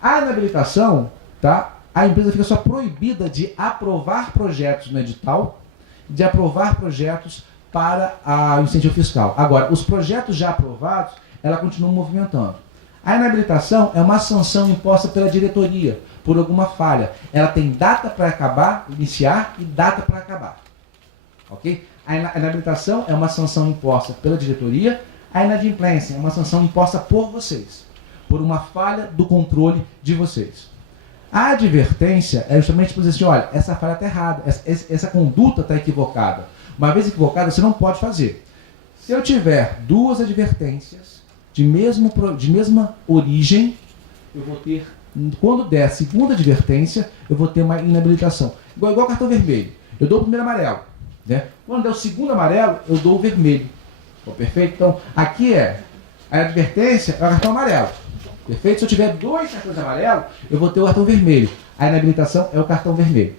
A inabilitação, tá? A empresa fica só proibida de aprovar projetos no edital, de aprovar projetos para o incentivo fiscal. Agora, os projetos já aprovados, ela continua movimentando. A inabilitação é uma sanção imposta pela diretoria por alguma falha. Ela tem data para acabar, iniciar, e data para acabar. Ok? A inabilitação é uma sanção imposta pela diretoria. A inadimplência é uma sanção imposta por vocês, por uma falha do controle de vocês. A advertência é justamente para dizer assim: olha, essa falha está errada, essa conduta está equivocada. Uma vez equivocada, você não pode fazer. Se eu tiver duas advertências de mesma origem, eu vou ter, quando der a segunda advertência, eu vou ter uma inabilitação. Igual cartão vermelho. Eu dou o primeiro amarelo. Né? Quando der o segundo amarelo, eu dou o vermelho. Perfeito? Então, aqui a advertência é o cartão amarelo. Perfeito? Se eu tiver dois cartões amarelos, eu vou ter o cartão vermelho. A inabilitação é o cartão vermelho.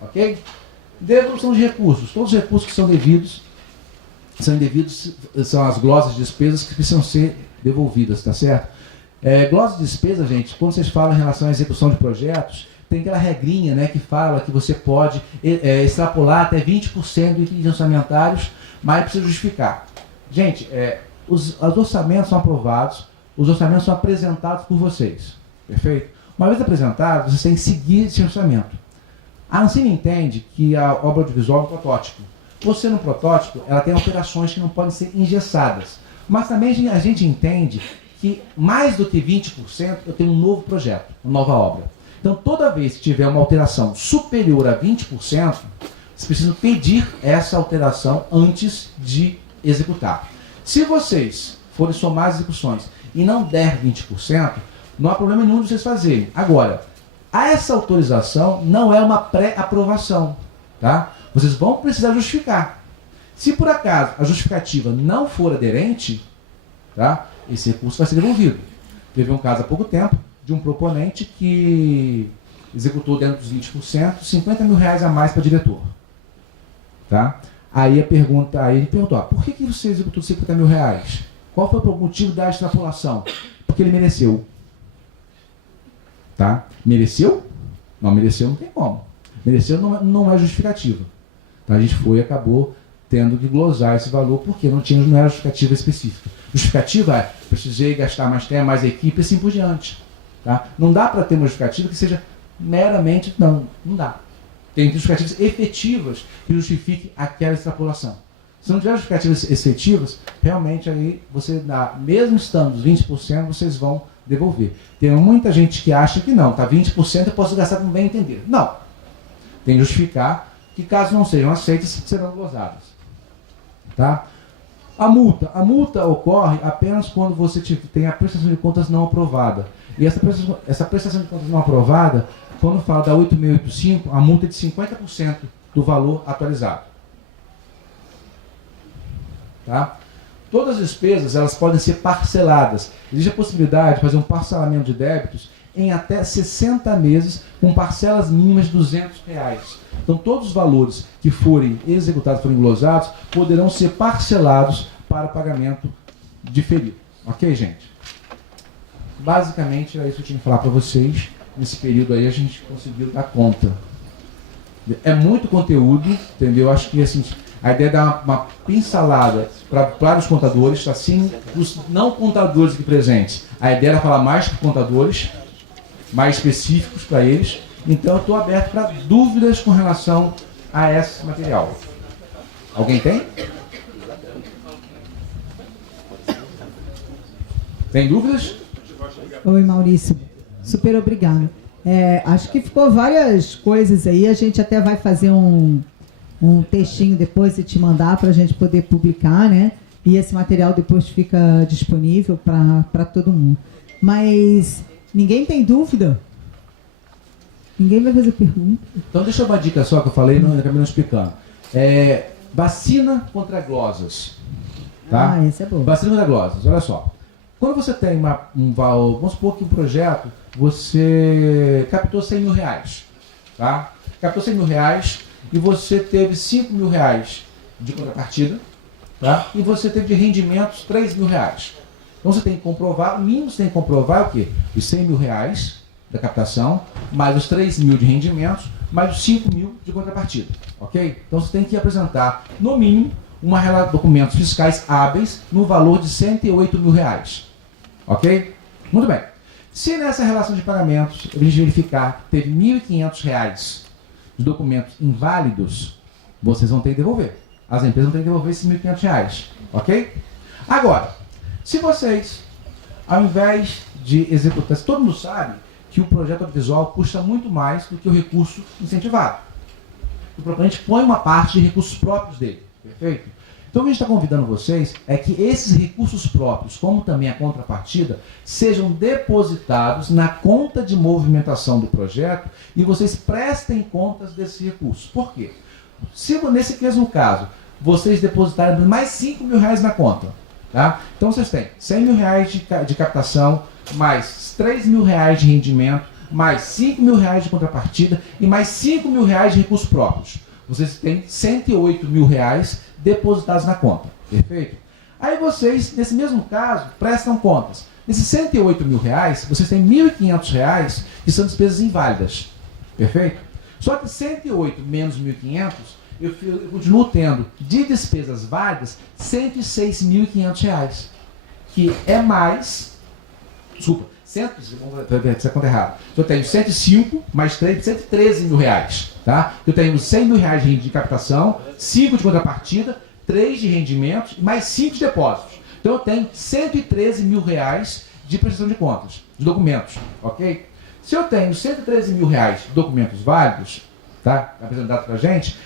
Ok? Devolução de recursos. Todos os recursos que são devidos, são as glosas de despesas que precisam ser devolvidas, tá certo? Glosa de despesa, gente, quando vocês falam em relação à execução de projetos, tem aquela regrinha, né, que fala que você pode extrapolar até 20% de itens orçamentários, mas precisa justificar. Gente, os orçamentos são aprovados, os orçamentos são apresentados por vocês, perfeito? Uma vez apresentados, vocês têm que seguir esse orçamento. A Ancine entende que a obra audiovisual é um protótipo. Você no protótipo, ela tem alterações que não podem ser engessadas. Mas também a gente entende que mais do que 20% eu tenho um novo projeto, uma nova obra. Então toda vez que tiver uma alteração superior a 20%, vocês precisam pedir essa alteração antes de executar. Se vocês forem somar as execuções e não der 20%, não há problema nenhum de vocês fazerem. Agora, essa autorização não é uma pré-aprovação, tá? Vocês vão precisar justificar. Se por acaso a justificativa não for aderente, tá? Esse recurso vai ser devolvido. Teve um caso há pouco tempo de um proponente que executou dentro dos 20% 50 mil reais a mais para diretor. Tá? Aí ele perguntou, por que você executou 50 mil reais? Qual foi o motivo da extrapolação? Porque ele mereceu. Tá? Mereceu? Não mereceu, não tem como. Mereceu não é justificativa. Tá? A gente acabou tendo que glosar esse valor porque não era justificativa específica. Justificativa é, precisei gastar mais tempo, mais equipe e assim por diante. Tá? Não dá para ter uma justificativa que seja meramente, não dá. Tem justificativas efetivas que justifiquem aquela extrapolação. Se não tiver justificativas efetivas, realmente aí você dá, mesmo estando os 20%, vocês vão devolver. Tem muita gente que acha que não, tá 20% eu posso gastar com bem entender. Não. Tem que justificar que caso não sejam aceitas, serão glosadas. Tá? A multa ocorre apenas quando você tem a prestação de contas não aprovada. E essa prestação de contas não aprovada, quando fala da 8685, a multa é de 50% do valor atualizado. Tá? Todas as despesas elas podem ser parceladas. Existe a possibilidade de fazer um parcelamento de débitos em até 60 meses com parcelas mínimas de R$200. Então todos os valores que forem executados, forem glosados, poderão ser parcelados para pagamento diferido. Ok, gente? Basicamente era isso que eu tinha que falar para vocês. Nesse período aí a gente conseguiu dar conta. É muito conteúdo, entendeu? Acho que assim, a ideia é dar uma pincelada para os contadores, assim, os não contadores aqui presentes. A ideia era falar mais para contadores, mais específicos para eles. Então eu estou aberto para dúvidas com relação a esse material. Alguém tem? Tem dúvidas? Oi, Maurício. Super obrigado. Acho que ficou várias coisas aí. A gente até vai fazer um textinho depois e te mandar para a gente poder publicar, né? E esse material depois fica disponível para todo mundo. Mas ninguém tem dúvida? Ninguém vai fazer pergunta? Então deixa eu dar uma dica só que eu falei, acabei não explicando. Vacina contra glosas. Tá? Ah, esse é bom. Vacina contra glosas, olha só. Quando você tem vamos supor que um projeto, você captou 100 mil reais. Tá? Captou 100 mil reais e você teve 5 mil reais de contrapartida, tá? E você teve de rendimentos 3 mil reais. Então você tem que comprovar, o mínimo você tem que comprovar é o quê? Os 100 mil reais da captação, mais os 3 mil de rendimentos, mais os 5 mil de contrapartida. Ok? Então você tem que apresentar, no mínimo, documentos fiscais hábeis no valor de 108 mil reais. Ok? Muito bem. Se nessa relação de pagamentos a gente verificar que teve R$ 1.500 de documentos inválidos, vocês vão ter que devolver. As empresas vão ter que devolver esses R$ 1.500. Ok? Agora, se vocês, ao invés de executar, todo mundo sabe que o projeto audiovisual custa muito mais do que o recurso incentivado. O proponente põe uma parte de recursos próprios dele. Perfeito? Então o que a gente está convidando vocês é que esses recursos próprios, como também a contrapartida, sejam depositados na conta de movimentação do projeto e vocês prestem contas desses recursos. Por quê? Se nesse mesmo caso, vocês depositarem mais 5 mil reais na conta, tá? Então vocês têm 100 mil reais de captação, mais 3 mil reais de rendimento, mais 5 mil reais de contrapartida e mais 5 mil reais de recursos próprios. Vocês têm 108 mil reais depositados na conta. Perfeito? Aí vocês, nesse mesmo caso, prestam contas. Nesses 108 mil reais, vocês têm R$ 1.500 que são despesas inválidas. Perfeito? Só que 108 menos 1.500, eu continuo tendo de despesas válidas R$ 106.500. Que é mais... Desculpa, essa conta errada. Eu tenho 105 mais 3, 113 mil reais. Tá? Eu tenho 100 mil reais de captação, 5 de contrapartida, 3 de rendimentos e mais 5 de depósitos. Então eu tenho 113 mil reais de prestação de contas, de documentos. Ok? Se eu tenho 113 mil reais de documentos válidos, tá? Apresentado para a gente,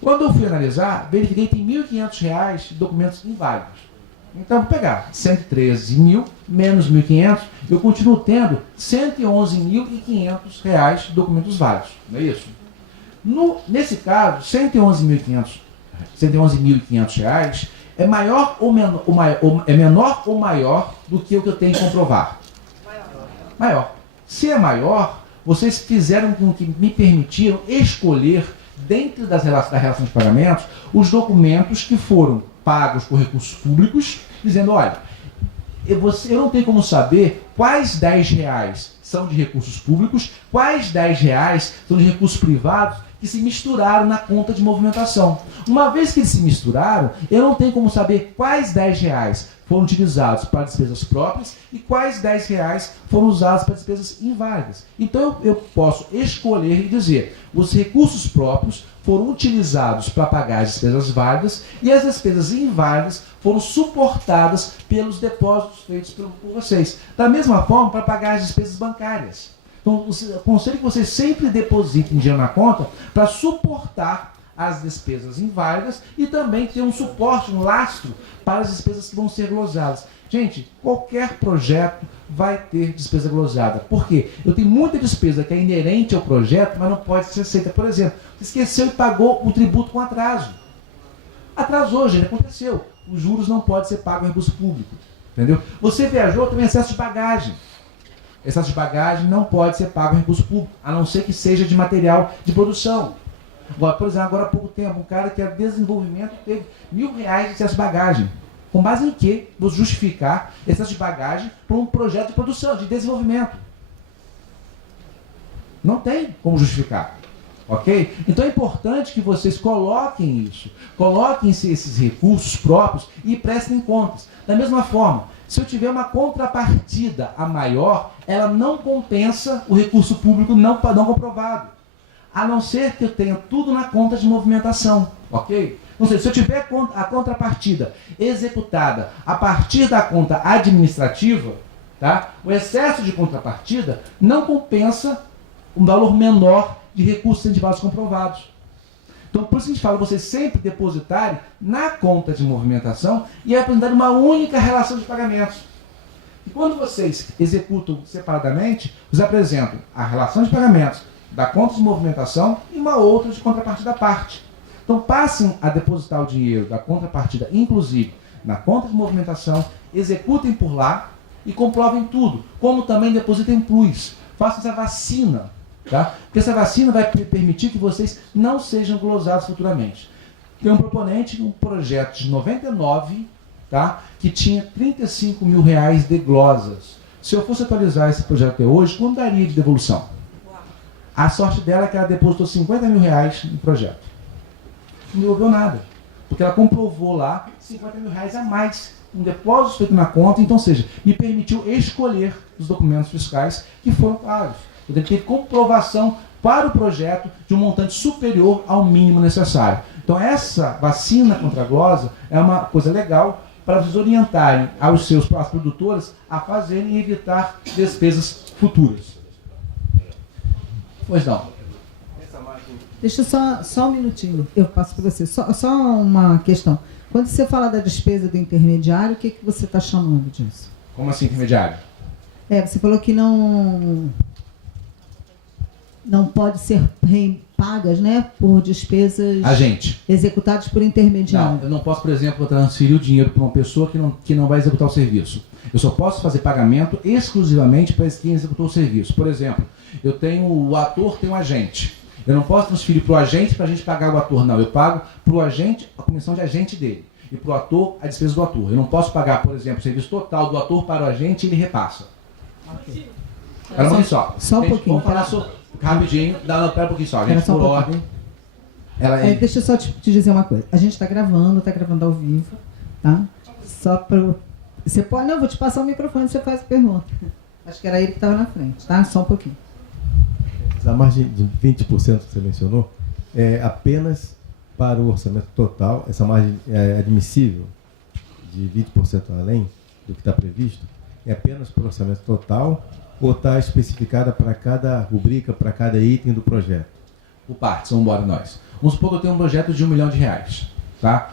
Quando eu fui analisar, verifiquei que tem R$ 1.500 de documentos inválidos. Então, vou pegar 113 mil menos 1.500, eu continuo tendo R$ 111.500 de documentos válidos. Não é isso? Nesse caso, R$ 111.500 é menor ou maior do que o que eu tenho que comprovar? Maior. Se é maior, vocês fizeram com que me permitiram escolher, dentro da relação de pagamentos, os documentos que foram pagos por recursos públicos, dizendo, olha, eu não tenho como saber quais R$10 são de recursos públicos, quais R$10 são de recursos privados, que se misturaram na conta de movimentação. Uma vez que eles se misturaram, eu não tenho como saber quais R$10 foram utilizados para despesas próprias e quais R$10 foram usados para despesas inválidas. Então eu posso escolher e dizer, os recursos próprios foram utilizados para pagar as despesas válidas e as despesas inválidas foram suportadas pelos depósitos feitos por vocês. Da mesma forma, para pagar as despesas bancárias. Então, aconselho que vocês sempre depositem dinheiro na conta para suportar as despesas inválidas e também ter um suporte, um lastro para as despesas que vão ser glosadas. Gente, qualquer projeto vai ter despesa glosada. Por quê? Eu tenho muita despesa que é inerente ao projeto, mas não pode ser aceita. Por exemplo, você esqueceu e pagou o tributo com atraso. Atrasou, gente, aconteceu. Os juros não podem ser pagos em recurso público. Entendeu? Você viajou, tem excesso de bagagem. Excesso de bagagem não pode ser pago em recurso público, a não ser que seja de material de produção. Agora, por exemplo, agora há pouco tempo, um cara que era desenvolvimento teve R$1.000 de excesso de bagagem. Com base em que vou justificar excesso de bagagem para um projeto de produção, de desenvolvimento? Não tem como justificar. Ok? Então é importante que vocês coloquem isso. Coloquem esses recursos próprios e prestem contas. Da mesma forma, se eu tiver uma contrapartida a maior, ela não compensa o recurso público não comprovado. A não ser que eu tenha tudo na conta de movimentação. Ok? Ou seja, se eu tiver a contrapartida executada a partir da conta administrativa, tá? O excesso de contrapartida não compensa um valor menor de recursos incentivados comprovados. Então, por isso que a gente fala, vocês sempre depositarem na conta de movimentação e apresentarem uma única relação de pagamentos. E quando vocês executam separadamente, vocês apresentam a relação de pagamentos da conta de movimentação e uma outra de contrapartida à parte. Então, passem a depositar o dinheiro da contrapartida, inclusive, na conta de movimentação, executem por lá e comprovem tudo. Como também depositem plus. Façam essa vacina. Tá? Porque essa vacina vai permitir que vocês não sejam glosados futuramente. Tem um proponente, um projeto de 99, tá? Que tinha R$35 mil de glosas. Se eu fosse atualizar esse projeto até hoje, quanto daria de devolução? A sorte dela é que ela depositou R$50 mil no projeto. Não devolveu nada. Porque ela comprovou lá R$50 mil a mais. Um depósito feito na conta, então, ou seja, me permitiu escolher os documentos fiscais que foram pagos. Eu tenho que ter comprovação para o projeto de um montante superior ao mínimo necessário. Então, essa vacina contra a glosa é uma coisa legal para vocês orientarem às produtoras a fazerem e evitar despesas futuras. Pois não. Deixa só um minutinho, eu passo para você. Só uma questão. Quando você fala da despesa do intermediário, o que você está chamando disso? Como assim, intermediário? Você falou que não pode ser pagas, né, por despesas executadas por intermediário. Não, eu não posso, por exemplo, transferir o dinheiro para uma pessoa que não vai executar o serviço. Eu só posso fazer pagamento exclusivamente para quem executou o serviço. Por exemplo, o ator tem um agente. Eu não posso transferir para o agente para a gente pagar o ator. Não, eu pago para o agente a comissão de agente dele. E para o ator, a despesa do ator. Eu não posso pagar, por exemplo, o serviço total do ator para o agente e ele repassa. Okay. Espera um pouquinho só. Só um pouquinho. Vamos falar rapidinho. Espera um pouquinho só. Gente, por ordem. Deixa eu só te dizer uma coisa. A gente está gravando ao vivo, tá? Só para... Você pode... Não, vou te passar o microfone e você faz a pergunta. Acho que era ele que estava na frente, tá? Só um pouquinho. A margem de 20% que você mencionou é apenas para o orçamento total. Essa margem é admissível de 20% além do que está previsto? É apenas para o orçamento total ou está especificada para cada rubrica, para cada item do projeto? Por partes, vamos embora nós. Vamos supor que eu tenho um projeto de R$1 milhão, tá?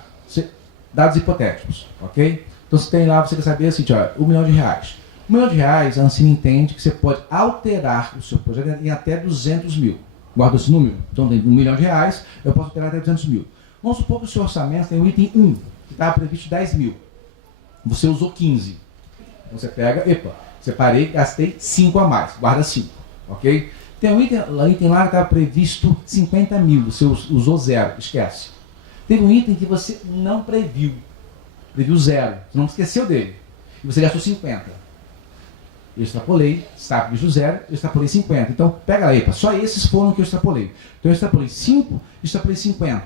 Dados hipotéticos, ok? Então você tem lá, você quer saber assim, olha, R$1 milhão. R$1 milhão, a Ancine entende que você pode alterar o seu projeto em até 200 mil. Guarda esse número? Então tem R$1 milhão, eu posso alterar até 200 mil. Vamos supor que o seu orçamento tem o item 1, que estava previsto 10 mil. Você usou 15. Então você pega, separei, gastei 5 a mais, guarda 5, ok? Tem um item lá que estava previsto 50 mil, você usou 0, esquece. Teve um item que você não previu 0, você não esqueceu dele, e você gastou 50. Eu extrapolei, estava previsto 0, eu extrapolei 50. Então, pega aí, só esses foram que eu extrapolei. Então eu extrapolei 5, extrapolei 50.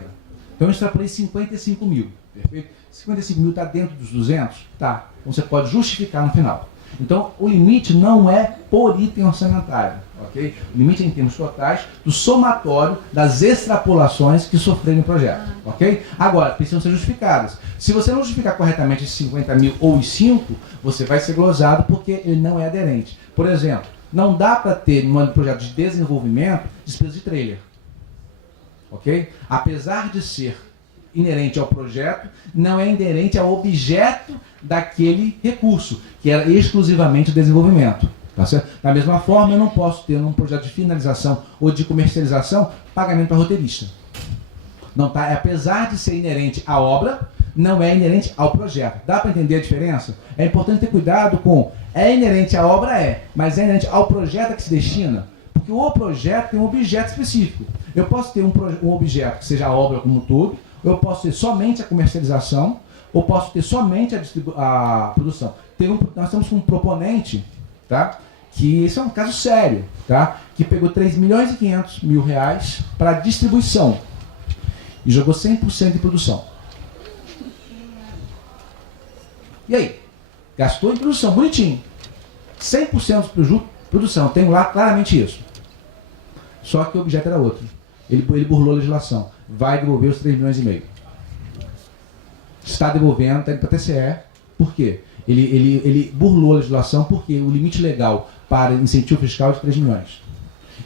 Então eu extrapolei 55 mil, perfeito? 55 mil está dentro dos 200? Tá. Então você pode justificar no final. Então o limite não é por item orçamentário, ok? O limite é em termos totais do somatório das extrapolações que sofreram no projeto, ok? Agora, precisam ser justificadas. Se você não justificar corretamente esses 50 mil ou os 5, você vai ser glosado porque ele não é aderente. Por exemplo, não dá para ter no projeto de desenvolvimento despesa de trailer, ok? Apesar de ser inerente ao projeto, não é inerente ao objeto daquele recurso, que era exclusivamente o desenvolvimento. Tá certo? Da mesma forma, eu não posso ter num projeto de finalização ou de comercialização pagamento para roteirista. Não tá, apesar de ser inerente à obra, não é inerente ao projeto. Dá para entender a diferença? É importante ter cuidado com é inerente à obra, mas é inerente ao projeto a que se destina. Porque o projeto tem um objeto específico. Eu posso ter um objeto que seja a obra como um todo, eu posso ter somente a comercialização, ou posso ter somente a produção. Nós estamos com um proponente, tá? Que esse é um caso sério, tá? Que pegou R$3.500.000 para distribuição e jogou 100% em produção. E aí? Gastou em produção, bonitinho. 100% de produção, tenho lá claramente isso. Só que o objeto era outro. Ele burlou a legislação. Vai devolver os 3,5 milhões. Está devolvendo, está indo para a TCE. Por quê? Ele burlou a legislação porque o limite legal para incentivo fiscal é de 3 milhões.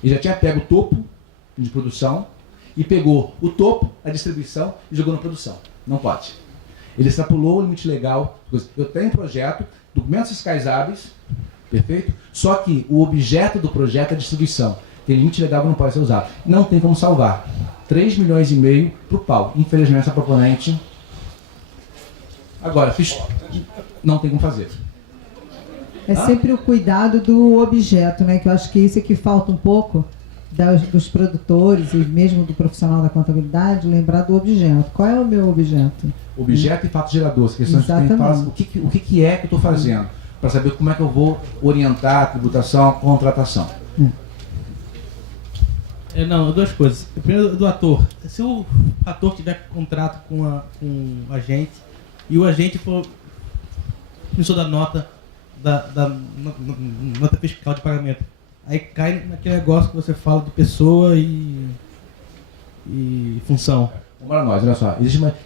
Ele já tinha pego o topo de produção e pegou o topo, a distribuição e jogou na produção. Não pode. Ele extrapolou o limite legal. Eu tenho um projeto, documentos fiscais hábeis, perfeito? Só que o objeto do projeto é a distribuição. Tem limite legal que não pode ser usado. Não tem como salvar. 3,5 milhões para o pau. Infelizmente, essa proponente... Agora, não tem como fazer. É sempre o cuidado do objeto, né? Que eu acho que isso é que falta um pouco dos produtores e mesmo do profissional da contabilidade, lembrar do objeto. Qual é o meu objeto? Objeto e fato gerador. Essa questão de falar o que é que eu estou fazendo, para saber como é que eu vou orientar a tributação, a contratação. Não, duas coisas. Primeiro, do ator. Se o ator tiver contrato com o agente e o agente for emissor da nota, da nota fiscal de pagamento, aí cai naquele negócio que você fala de pessoa e função. Para nós, olha só.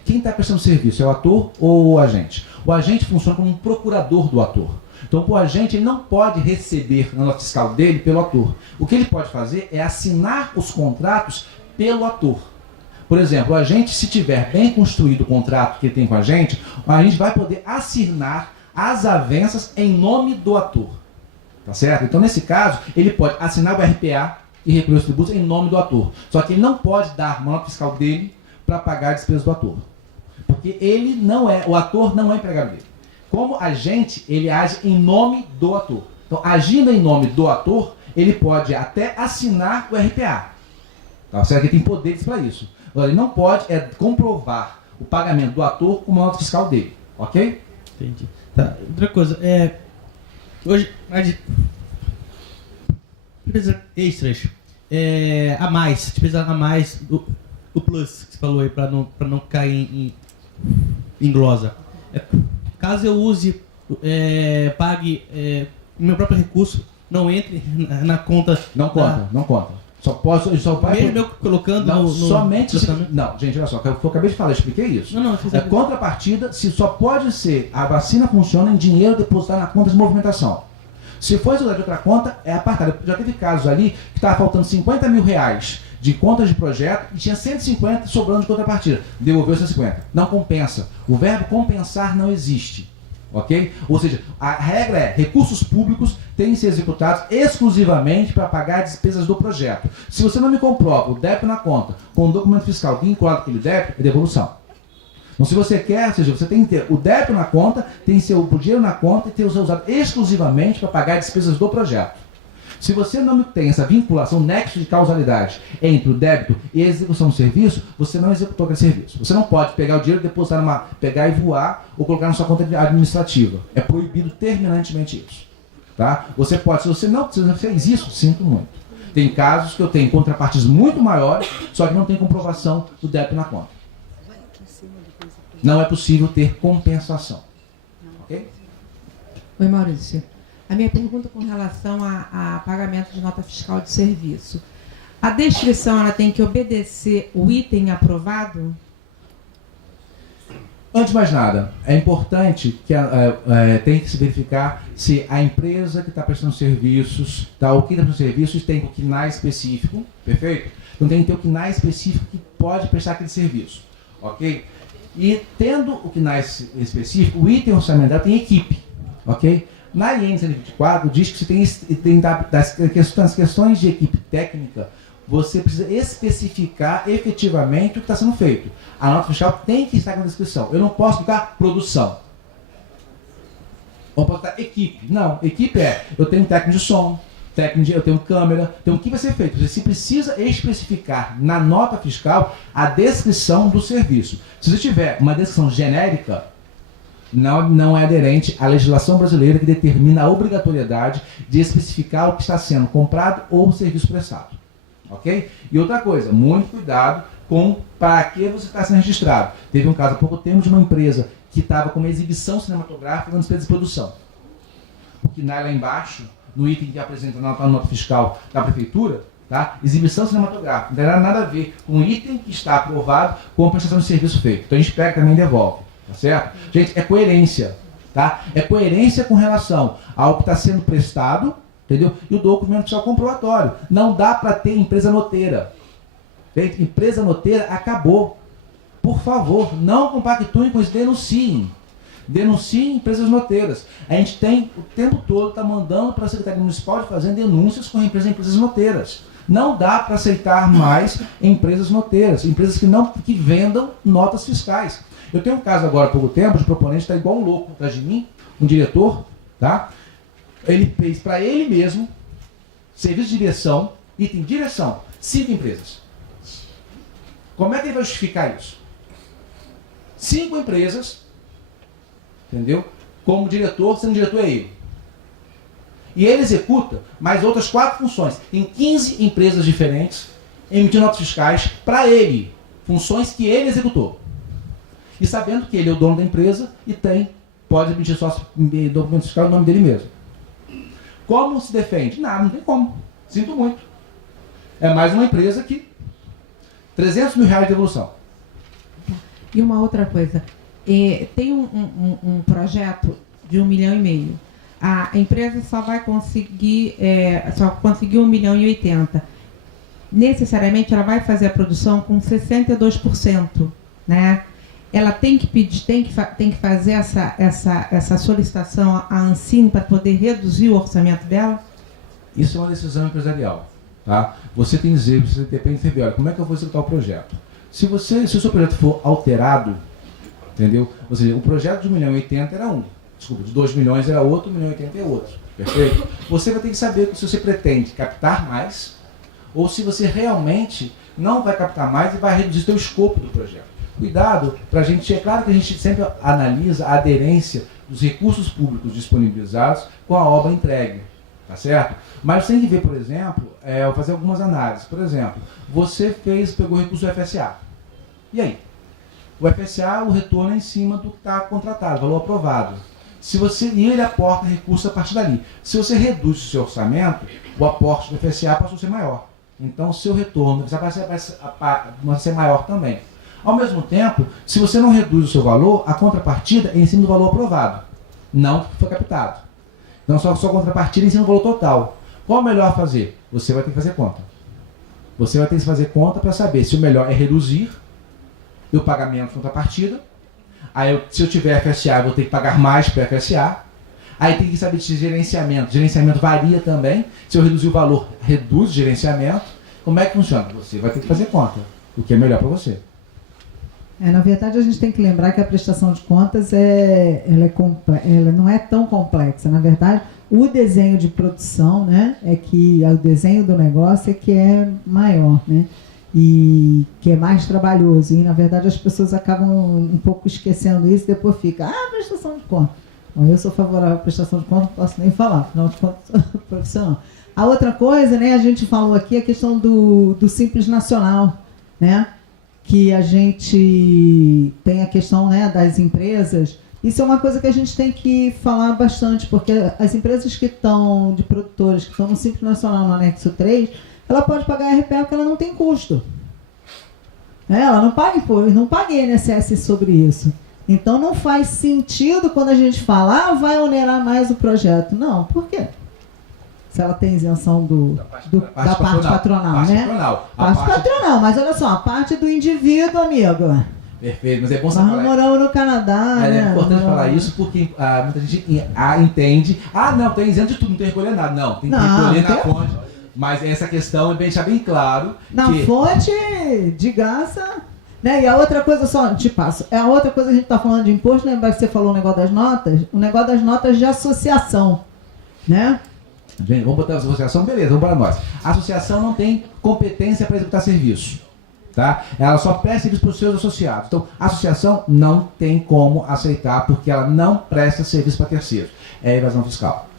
Quem está prestando serviço é o ator ou o agente? O agente funciona como um procurador do ator. Então, o agente ele não pode receber a nota fiscal dele pelo ator. O que ele pode fazer é assinar os contratos pelo ator. Por exemplo, o agente, se tiver bem construído o contrato que ele tem com a gente vai poder assinar as avanças em nome do ator. Tá certo? Então, nesse caso, ele pode assinar o RPA e recolher os tributos em nome do ator. Só que ele não pode dar uma nota fiscal dele para pagar a despesa do ator. Porque o ator não é empregado dele. Como agente, ele age em nome do ator. Então, agindo em nome do ator, ele pode até assinar o RPA. Tá certo? Ele tem poderes para isso. Agora, ele não pode comprovar o pagamento do ator com uma nota fiscal dele. Ok? Entendi. Tá. Outra coisa, hoje, despesa extras, a mais, despesa a mais, o plus que você falou aí, para não cair em glosa. Caso eu use, pague meu próprio recurso, não entre na conta... Não conta. Só vai... Mesmo eu colocando não, somente... Não, gente, olha só, eu acabei de falar, eu expliquei isso. Não, contrapartida, só pode ser, a vacina funciona em dinheiro depositado na conta de movimentação. Se for usar de outra conta, é apartado. Já teve casos ali que estava faltando R$50 mil de contas de projeto e tinha 150 sobrando de contrapartida. Devolveu 150. Não compensa. O verbo compensar não existe. Ok? Ou seja, a regra é: recursos públicos têm que ser executados exclusivamente para pagar despesas do projeto. Se você não me comprova o débito na conta com um documento fiscal vinculado àquele débito, é devolução. Então, se você quer, ou seja, você tem que ter o débito na conta, tem que ser o dinheiro na conta e ter o seu usado exclusivamente para pagar despesas do projeto. Se você não tem essa vinculação, nexo de causalidade entre o débito e a execução do serviço, você não executou aquele serviço. Você não pode pegar o dinheiro, depositar pegar e voar ou colocar na sua conta administrativa. É proibido terminantemente isso. Tá? Você pode, se você não fez isso, sinto muito. Tem casos que eu tenho contrapartes muito maiores, só que não tem comprovação do débito na conta. Não é possível ter compensação. Ok? Oi, Maurício. A minha pergunta com relação a pagamento de nota fiscal de serviço. A descrição ela tem que obedecer o item aprovado? Antes de mais nada, é importante que tem que se verificar se a empresa que está prestando serviços, tá, ou quem está prestando serviços tem o KNAI específico, perfeito? Então tem que ter o KNAI específico que pode prestar aquele serviço, ok? E tendo o KNAI específico, o item orçamentário tem equipe, ok? Na IN 124 diz que você tem das questões de equipe técnica, você precisa especificar efetivamente o que está sendo feito. A nota fiscal tem que estar na descrição. Eu não posso botar produção. Ou posso botar equipe. Não, equipe eu tenho técnico de som, eu tenho câmera, então o que vai ser feito? Você precisa especificar na nota fiscal a descrição do serviço. Se você tiver uma descrição genérica, não é aderente à legislação brasileira que determina a obrigatoriedade de especificar o que está sendo comprado ou o serviço prestado. Ok? E outra coisa, muito cuidado com para que você está sendo registrado. Teve um caso há pouco tempo de uma empresa que estava com uma exibição cinematográfica na despesa de produção. O KNAI lá embaixo, no item que apresenta na nota fiscal da prefeitura, tá? Exibição cinematográfica. Não terá nada a ver com o item que está aprovado com a prestação de serviço feito. Então a gente pega também e devolve. Tá certo? Gente, é coerência, tá? É coerência com relação ao que está sendo prestado, entendeu? E o documento fiscal comprobatório. Não dá para ter empresa noteira. Gente, empresa noteira acabou. Por favor, não compactuem com isso, denunciem. Denunciem empresas noteiras. A gente tem, o tempo todo, está mandando para a Secretaria Municipal de Fazenda denúncias com empresas noteiras. Não dá para aceitar mais empresas noteiras, empresas que vendam notas fiscais. Eu tenho um caso agora há pouco tempo, de proponente está igual um louco atrás de mim, um diretor, tá? Ele fez para ele mesmo, serviço de direção, item direção, 5 empresas. Como é que ele vai justificar isso? 5 empresas, entendeu? Como diretor, sendo diretor é ele. E ele executa mais outras 4 funções. Tem 15 empresas diferentes, emitindo notas fiscais para ele, funções que ele executou. E sabendo que ele é o dono da empresa e pode emitir só documento fiscal em nome dele mesmo. Como se defende? Nada, não tem como. Sinto muito. É mais uma empresa que... R$300 mil de devolução. E uma outra coisa. Tem um projeto de 1,5 milhão. A empresa só vai conseguir... só conseguiu 1,080 milhões. Necessariamente, ela vai fazer a produção com 62%, né? Ela tem que pedir, tem que fazer essa solicitação à Ancine para poder reduzir o orçamento dela? Isso é uma decisão empresarial. Tá? Você tem que dizer, você depende de saber, olha, como é que eu vou executar o projeto? Se o seu projeto for alterado, entendeu? Ou seja, o projeto de 1,080 milhões era um. Desculpa, de 2 milhões era outro, 1,080 milhões é outro. Perfeito? Você vai ter que saber se você pretende captar mais ou se você realmente não vai captar mais e vai reduzir o seu escopo do projeto. Cuidado, para a gente, é claro que a gente sempre analisa a aderência dos recursos públicos disponibilizados com a obra entregue, tá certo? Mas você tem que ver, por exemplo, fazer algumas análises. Por exemplo, você pegou o recurso do FSA. E aí? O FSA, o retorno é em cima do que está contratado, valor aprovado. E ele aporta recursos a partir dali. Se você reduz o seu orçamento, o aporte do FSA passou a ser maior. Então, o seu retorno vai ser maior também. Ao mesmo tempo, se você não reduz o seu valor, a contrapartida é em cima do valor aprovado, não que foi captado. Então, só a contrapartida é em cima do valor total. Qual é o melhor a fazer? Você vai ter que fazer conta. Você vai ter que fazer conta para saber se o melhor é reduzir o pagamento de contrapartida. Aí, se eu tiver FSA, eu vou ter que pagar mais para FSA. Aí tem que saber de gerenciamento. Gerenciamento varia também. Se eu reduzir o valor, reduz o gerenciamento. Como é que funciona? Você vai ter que fazer conta. O que é melhor para você. Na verdade, a gente tem que lembrar que a prestação de contas ela não é tão complexa. Na verdade, o desenho de produção, né, o desenho do negócio é que é maior, né, e que é mais trabalhoso. E, na verdade, as pessoas acabam um pouco esquecendo isso e depois fica, prestação de contas. Bom, eu sou favorável à prestação de contas, não posso nem falar, afinal de contas, sou profissional. A outra coisa, né, a gente falou aqui a questão do Simples Nacional, né, que a gente tem a questão, né, das empresas. Isso é uma coisa que a gente tem que falar bastante, porque as empresas que estão, de produtoras, que estão no Simples Nacional, no anexo 3, ela pode pagar RPA porque ela não tem custo. Ela não paga imposto, não paga INSS sobre isso. Então não faz sentido quando a gente fala, vai onerar mais o projeto. Não, por quê? Se ela tem isenção da parte patronal, né? Parte patronal, mas olha só, a parte do indivíduo, amigo. Perfeito, mas é bom você falar. Nós moramos no Canadá, né? É importante falar isso porque muita gente entende. Não, tem isento de tudo, não tem que recolher nada. Não, tem que recolher na fonte. Mas essa questão é deixar bem claro. Na fonte, de graça. Né? E a outra coisa, só te passo, a outra coisa que a gente está falando de imposto, lembra que você falou o negócio das notas? O negócio das notas de associação, né? Bem, vamos botar a associação, beleza, vamos para nós. A associação não tem competência para executar serviço, tá? Ela só presta serviço para os seus associados. Então, a associação não tem como aceitar porque ela não presta serviço para terceiros. É evasão fiscal.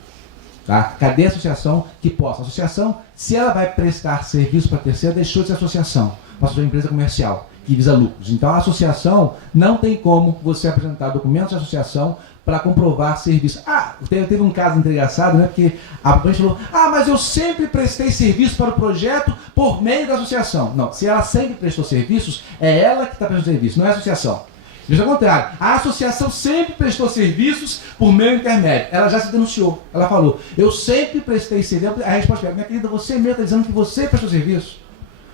Tá? Cadê a associação que possa? A associação, se ela vai prestar serviço para terceiro, deixou de ser associação, passou a ser uma empresa comercial que visa lucros. Então, a associação não tem como você apresentar documentos de associação para comprovar serviço. Teve um caso engraçado, né? Porque a gente falou, mas eu sempre prestei serviço para o projeto por meio da associação. Não, se ela sempre prestou serviços, é ela que está prestando serviço, não é a associação. Veja ao contrário, a associação sempre prestou serviços por meio intermédio. Ela já se denunciou. Ela falou, eu sempre prestei serviço. A resposta é, minha querida, você mesmo está dizendo que você prestou serviço.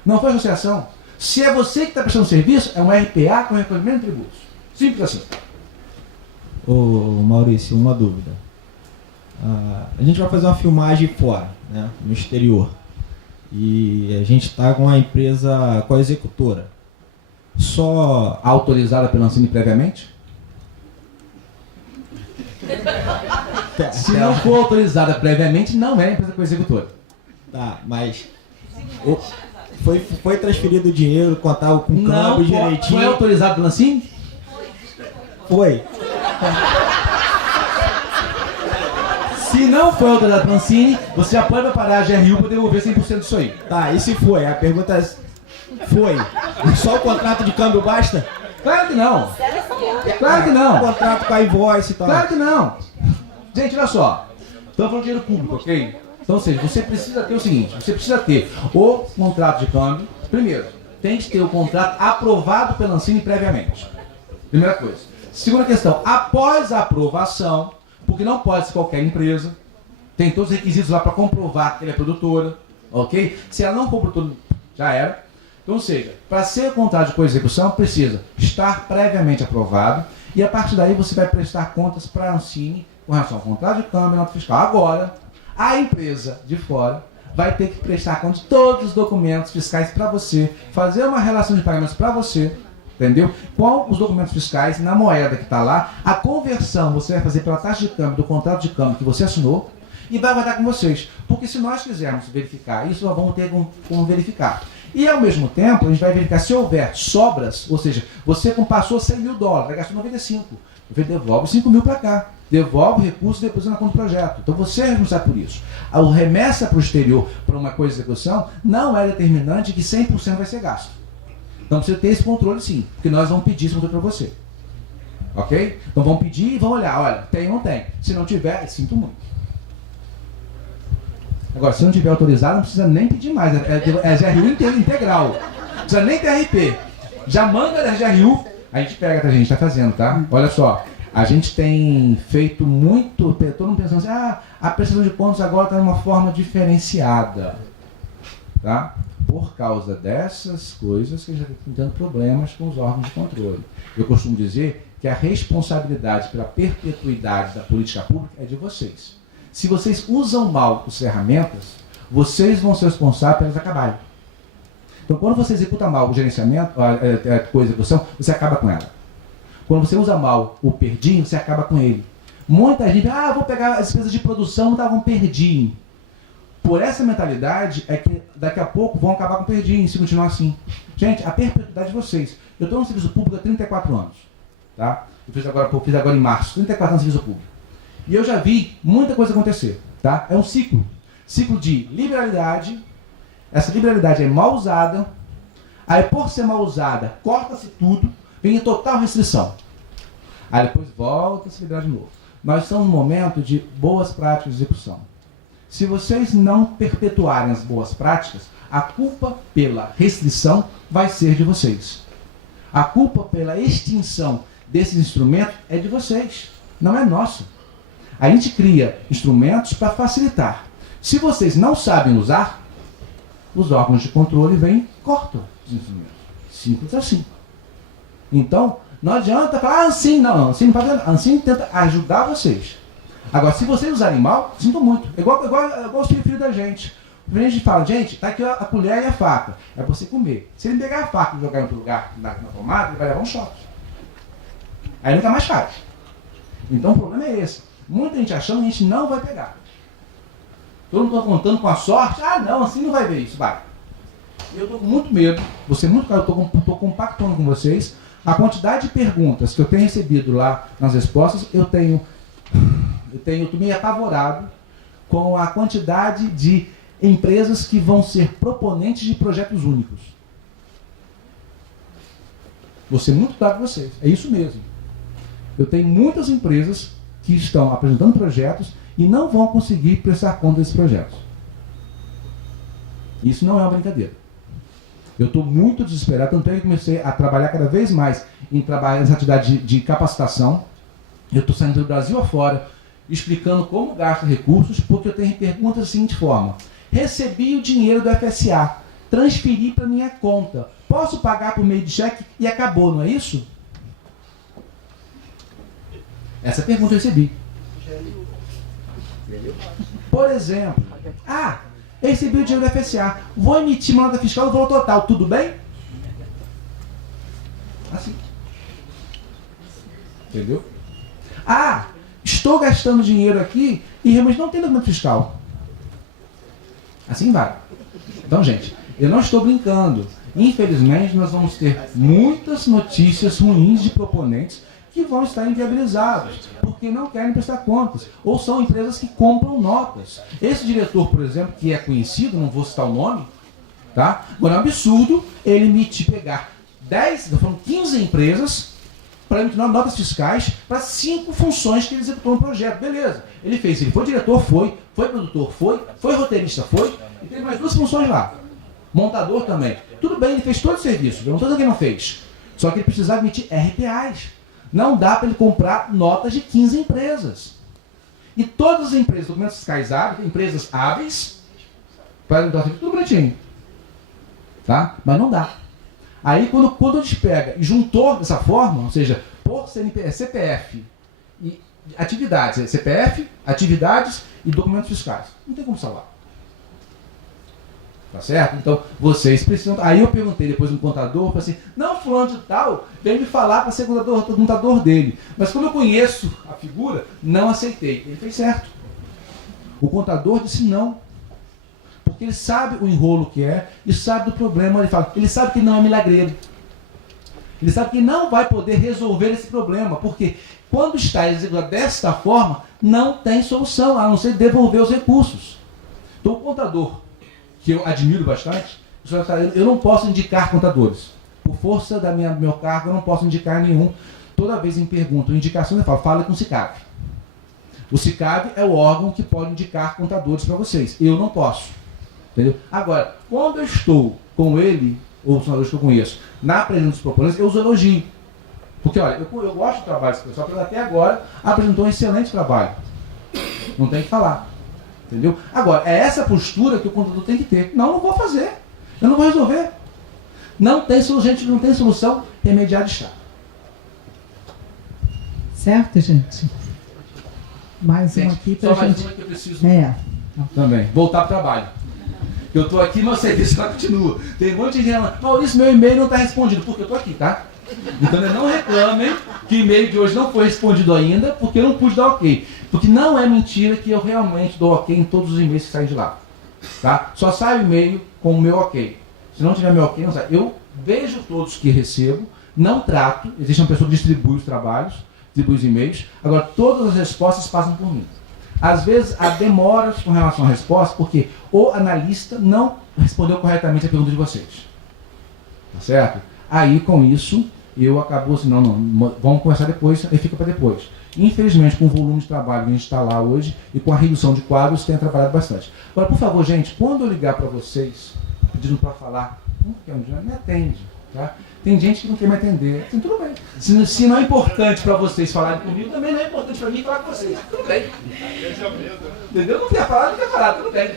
Não foi a associação. Se é você que está prestando serviço, é um RPA com recolhimento de tributos. Simples assim. Ô Maurício, uma dúvida. A gente vai fazer uma filmagem fora, né, no exterior. E a gente está com a empresa, com a executora. Só autorizada pela Ancine previamente? Se não for autorizada previamente, não é empresa com executora. Tá, mas foi transferido o dinheiro, contar com o câmbio direitinho. Foi autorizado pela Ancine? Foi. Se não foi autorizado pela Ancine, você já pode preparar a GRU para devolver 100% disso aí. Tá, e se foi? A pergunta é, foi. Só o contrato de câmbio basta? Claro que não. Claro que não. O contrato com a invoice e tal. Claro que não. Gente, olha só. Estamos falando de dinheiro público, ok? Então, ou seja, você precisa ter o seguinte, você precisa ter o contrato de câmbio. Primeiro, tem que ter o contrato aprovado pela Ancine previamente. Primeira coisa. Segunda questão, após a aprovação, porque não pode ser qualquer empresa, tem todos os requisitos lá para comprovar que ela é produtora, ok? Se ela não for produtora, já era. Então, ou seja, para ser contrato de coexecução, precisa estar previamente aprovado e a partir daí você vai prestar contas para a Ancine com relação ao contrato de câmbio e nota fiscal. Agora, a empresa de fora vai ter que prestar conta de todos os documentos fiscais para você, fazer uma relação de pagamentos para você, entendeu? Com os documentos fiscais, na moeda que está lá, a conversão você vai fazer pela taxa de câmbio do contrato de câmbio que você assinou e vai guardar com vocês. Porque se nós quisermos verificar isso, nós vamos ter como verificar. E ao mesmo tempo, a gente vai verificar se houver sobras, ou seja, você passou $100 mil, vai gastar 95. Você devolve 5 mil para cá. Devolve o recurso e deposita na conta do projeto. Então você é responsável por isso. A remessa para o exterior para uma coisa de execução não é determinante que 100% vai ser gasto. Então precisa ter esse controle sim, porque nós vamos pedir esse controle para você. Ok? Então vamos pedir e vamos olhar, olha, tem ou não tem. Se não tiver, sinto muito. Agora, se não tiver autorizado, não precisa nem pedir mais. É GRU integral. Não precisa nem ter RP. Já manda da GRU, a gente pega, tá, gente? Está fazendo, tá? Olha só. A gente tem feito muito, todo mundo pensando assim, a prestação de contas agora está de uma forma diferenciada. Tá? Por causa dessas coisas que a gente está tendo problemas com os órgãos de controle. Eu costumo dizer que a responsabilidade pela perpetuidade da política pública é de vocês. Se vocês usam mal as ferramentas, vocês vão ser responsáveis por elas acabarem. Então, quando você executa mal o gerenciamento, a coisa de execução, você acaba com ela. Quando você usa mal o perdinho, você acaba com ele. Muita gente, vou pegar as despesas de produção e dar um perdinho. Por essa mentalidade é que daqui a pouco vão acabar com o perdinho se continuar assim. Gente, a perpetuidade de vocês. Eu estou no serviço público há 34 anos. Tá? Eu fiz agora em março, 34 anos de serviço público. E eu já vi muita coisa acontecer. Tá? É um ciclo. Ciclo de liberalidade. Essa liberalidade é mal usada. Aí, por ser mal usada, corta-se tudo. Vem em total restrição. Aí depois volta a se liberar de novo. Nós estamos num momento de boas práticas de execução. Se vocês não perpetuarem as boas práticas, a culpa pela restrição vai ser de vocês. A culpa pela extinção desses instrumentos é de vocês, não é nossa. A gente cria instrumentos para facilitar. Se vocês não sabem usar, os órgãos de controle vêm e cortam os instrumentos. Simples assim. Então, não adianta falar, Ancine não faz nada. A Ancine tenta ajudar vocês. Agora, se vocês usarem mal, sinto muito. É igual os filhos da gente. A gente fala, gente, tá aqui a colher e a faca. É pra você comer. Se ele pegar a faca e jogar em outro lugar, na tomada, ele vai levar um choque. Aí nunca mais faz. Então o problema é esse. Muita gente achando que a gente não vai pegar. Todo mundo está contando com a sorte. Não, assim não vai ver isso. Vai. Eu estou com muito medo. Vou ser muito claro, eu estou compactando com vocês. A quantidade de perguntas que eu tenho recebido lá nas respostas, eu estou meio apavorado com a quantidade de empresas que vão ser proponentes de projetos únicos. Vou ser muito claro com vocês. É isso mesmo. Eu tenho muitas empresas que estão apresentando projetos e não vão conseguir prestar conta desses projetos. Isso não é uma brincadeira. Eu estou muito desesperado, tanto é que comecei a trabalhar cada vez mais em trabalhar nessa atividade de capacitação. Eu estou saindo do Brasil afora, explicando como gasta recursos, porque eu tenho perguntas da seguinte forma. Recebi o dinheiro do FSA, transferi para minha conta. Posso pagar por meio de cheque? E acabou, não é isso? Essa pergunta eu recebi. Por exemplo, eu recebi o dinheiro do FSA, vou emitir uma nota fiscal no valor total, tudo bem? Assim. Entendeu? Estou gastando dinheiro aqui e realmente não tem documento fiscal. Assim vai. Então, gente, eu não estou brincando. Infelizmente, nós vamos ter muitas notícias ruins de proponentes que vão estar inviabilizados, porque não querem prestar contas, ou são empresas que compram notas. Esse diretor, por exemplo, que é conhecido, não vou citar o nome, tá? Agora é um absurdo ele pegar 15 empresas para emitir notas fiscais para 5 funções que ele executou no projeto. Beleza, ele foi diretor, foi produtor, foi roteirista, e teve mais 2 funções lá. Montador também. Tudo bem, ele fez todo o serviço, eu não estou dizendo que ele não fez. Só que ele precisava emitir RPAs. Não dá para ele comprar notas de 15 empresas. E todas as empresas, documentos fiscais hábeis, empresas hábeis, para tudo bonitinho. Tá? Mas não dá. Aí quando a gente pega e juntou dessa forma, ou seja, por CPF e atividades, CPF, atividades e documentos fiscais, não tem como salvar. Tá certo? Então, vocês precisam... Aí eu perguntei depois no contador, falei assim, não, fulano de tal, vem me falar para ser contador dele. Mas como eu conheço a figura, não aceitei. Ele fez certo. O contador disse não. Porque ele sabe o enrolo que é e sabe do problema. Ele sabe que não é milagreiro. Ele sabe que não vai poder resolver esse problema. Porque quando está executado desta forma, não tem solução, a não ser devolver os recursos. Então, o contador, que eu admiro bastante, eu não posso indicar contadores. Por força do meu cargo, eu não posso indicar nenhum. Toda vez que me perguntam indicação, eu falo, fala com o SICAV. O SICAV é o órgão que pode indicar contadores para vocês. Eu não posso. Entendeu? Agora, quando eu estou com ele, ou os contadores que eu conheço, na presença dos proponentes, eu os elogio. Porque, olha, eu gosto do trabalho desse pessoal, porque até agora apresentou um excelente trabalho. Não tem o que falar. Entendeu? Agora, é essa postura que o contador tem que ter. Não vou fazer. Eu não vou resolver. Não tem solução, gente, não tem solução, remediar está. Certo, gente? Mais uma aqui pra Só mais gente. uma que eu preciso É. também. Voltar para o trabalho. Eu estou aqui, meu serviço lá continua. Tem um monte de gente falando, Maurício, meu e-mail não está respondido, porque eu estou aqui, tá? Então não reclamem que o e-mail de hoje não foi respondido ainda, porque eu não pude dar ok. Porque não é mentira que eu realmente dou ok em todos os e-mails que saem de lá. Tá? Só sai o e-mail com o meu ok. Se não tiver meu ok, não sai. Eu vejo todos que recebo, não trato, existe uma pessoa que distribui os trabalhos, distribui os e-mails, agora todas as respostas passam por mim. Às vezes há demoras com relação à resposta, porque o analista não respondeu corretamente a pergunta de vocês. Tá certo? Aí, com isso, eu acabo assim, não, vamos conversar depois, aí fica para depois. Infelizmente, com o volume de trabalho que a gente está lá hoje e com a redução de quadros, tem trabalhado bastante. Agora, por favor, gente, quando eu ligar para vocês, pedindo para falar, me atende, tá? Tem gente que não quer me atender. Assim, tudo bem. Se não é importante para vocês falarem comigo, também não é importante para mim falar com vocês. Tudo bem. Entendeu? Não quer falar, tudo bem.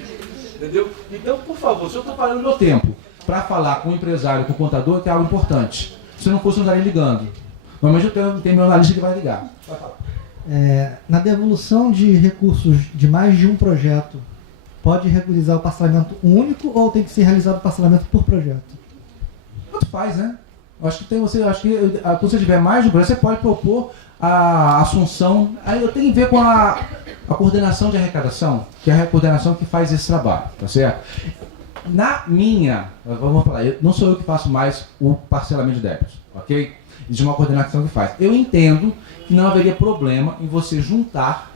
Entendeu? Então, por favor, se eu estou parando meu tempo para falar com o empresário, com o contador, que é algo importante. Se não fosse, eu não estaria ligando. Normalmente eu tenho meu analista que vai ligar. Vai falar. Na devolução de recursos de mais de um projeto, pode regularizar o parcelamento único ou tem que ser realizado o parcelamento por projeto? Tanto faz, né? Eu acho que quando você tiver mais de um projeto, você pode propor a assunção. Aí eu tenho que ver com a coordenação de arrecadação, que é a coordenação que faz esse trabalho, tá certo? Na minha, vamos falar, não sou eu que faço mais o parcelamento de débitos, ok? Existe uma coordenação que faz. Eu entendo que não haveria problema em você juntar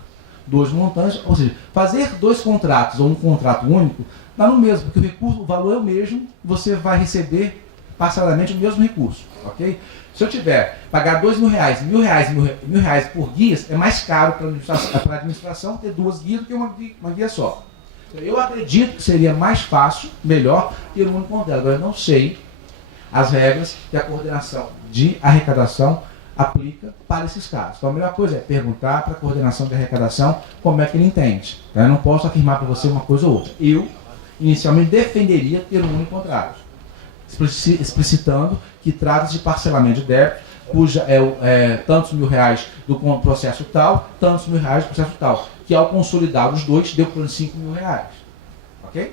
dois montantes, ou seja, fazer dois contratos ou um contrato único, dá no mesmo, porque o recurso, o valor é o mesmo, você vai receber parceladamente o mesmo recurso, ok? Se eu tiver pagar R$2.000, R$1.000 por guias, é mais caro para a administração ter duas guias do que uma guia só. Eu acredito que seria mais fácil, melhor, ter um único contrato. Agora, eu não sei as regras que a coordenação de arrecadação aplica para esses casos. Então, a melhor coisa é perguntar para a coordenação de arrecadação como é que ele entende. Eu não posso afirmar para você uma coisa ou outra. Eu, inicialmente, defenderia ter um único contrato, explicitando que trata-se de parcelamento de débito, cuja tantos R$1.000 do processo tal, tantos R$1.000 do processo tal, que ao consolidar os dois, deu por R$5.000. Ok?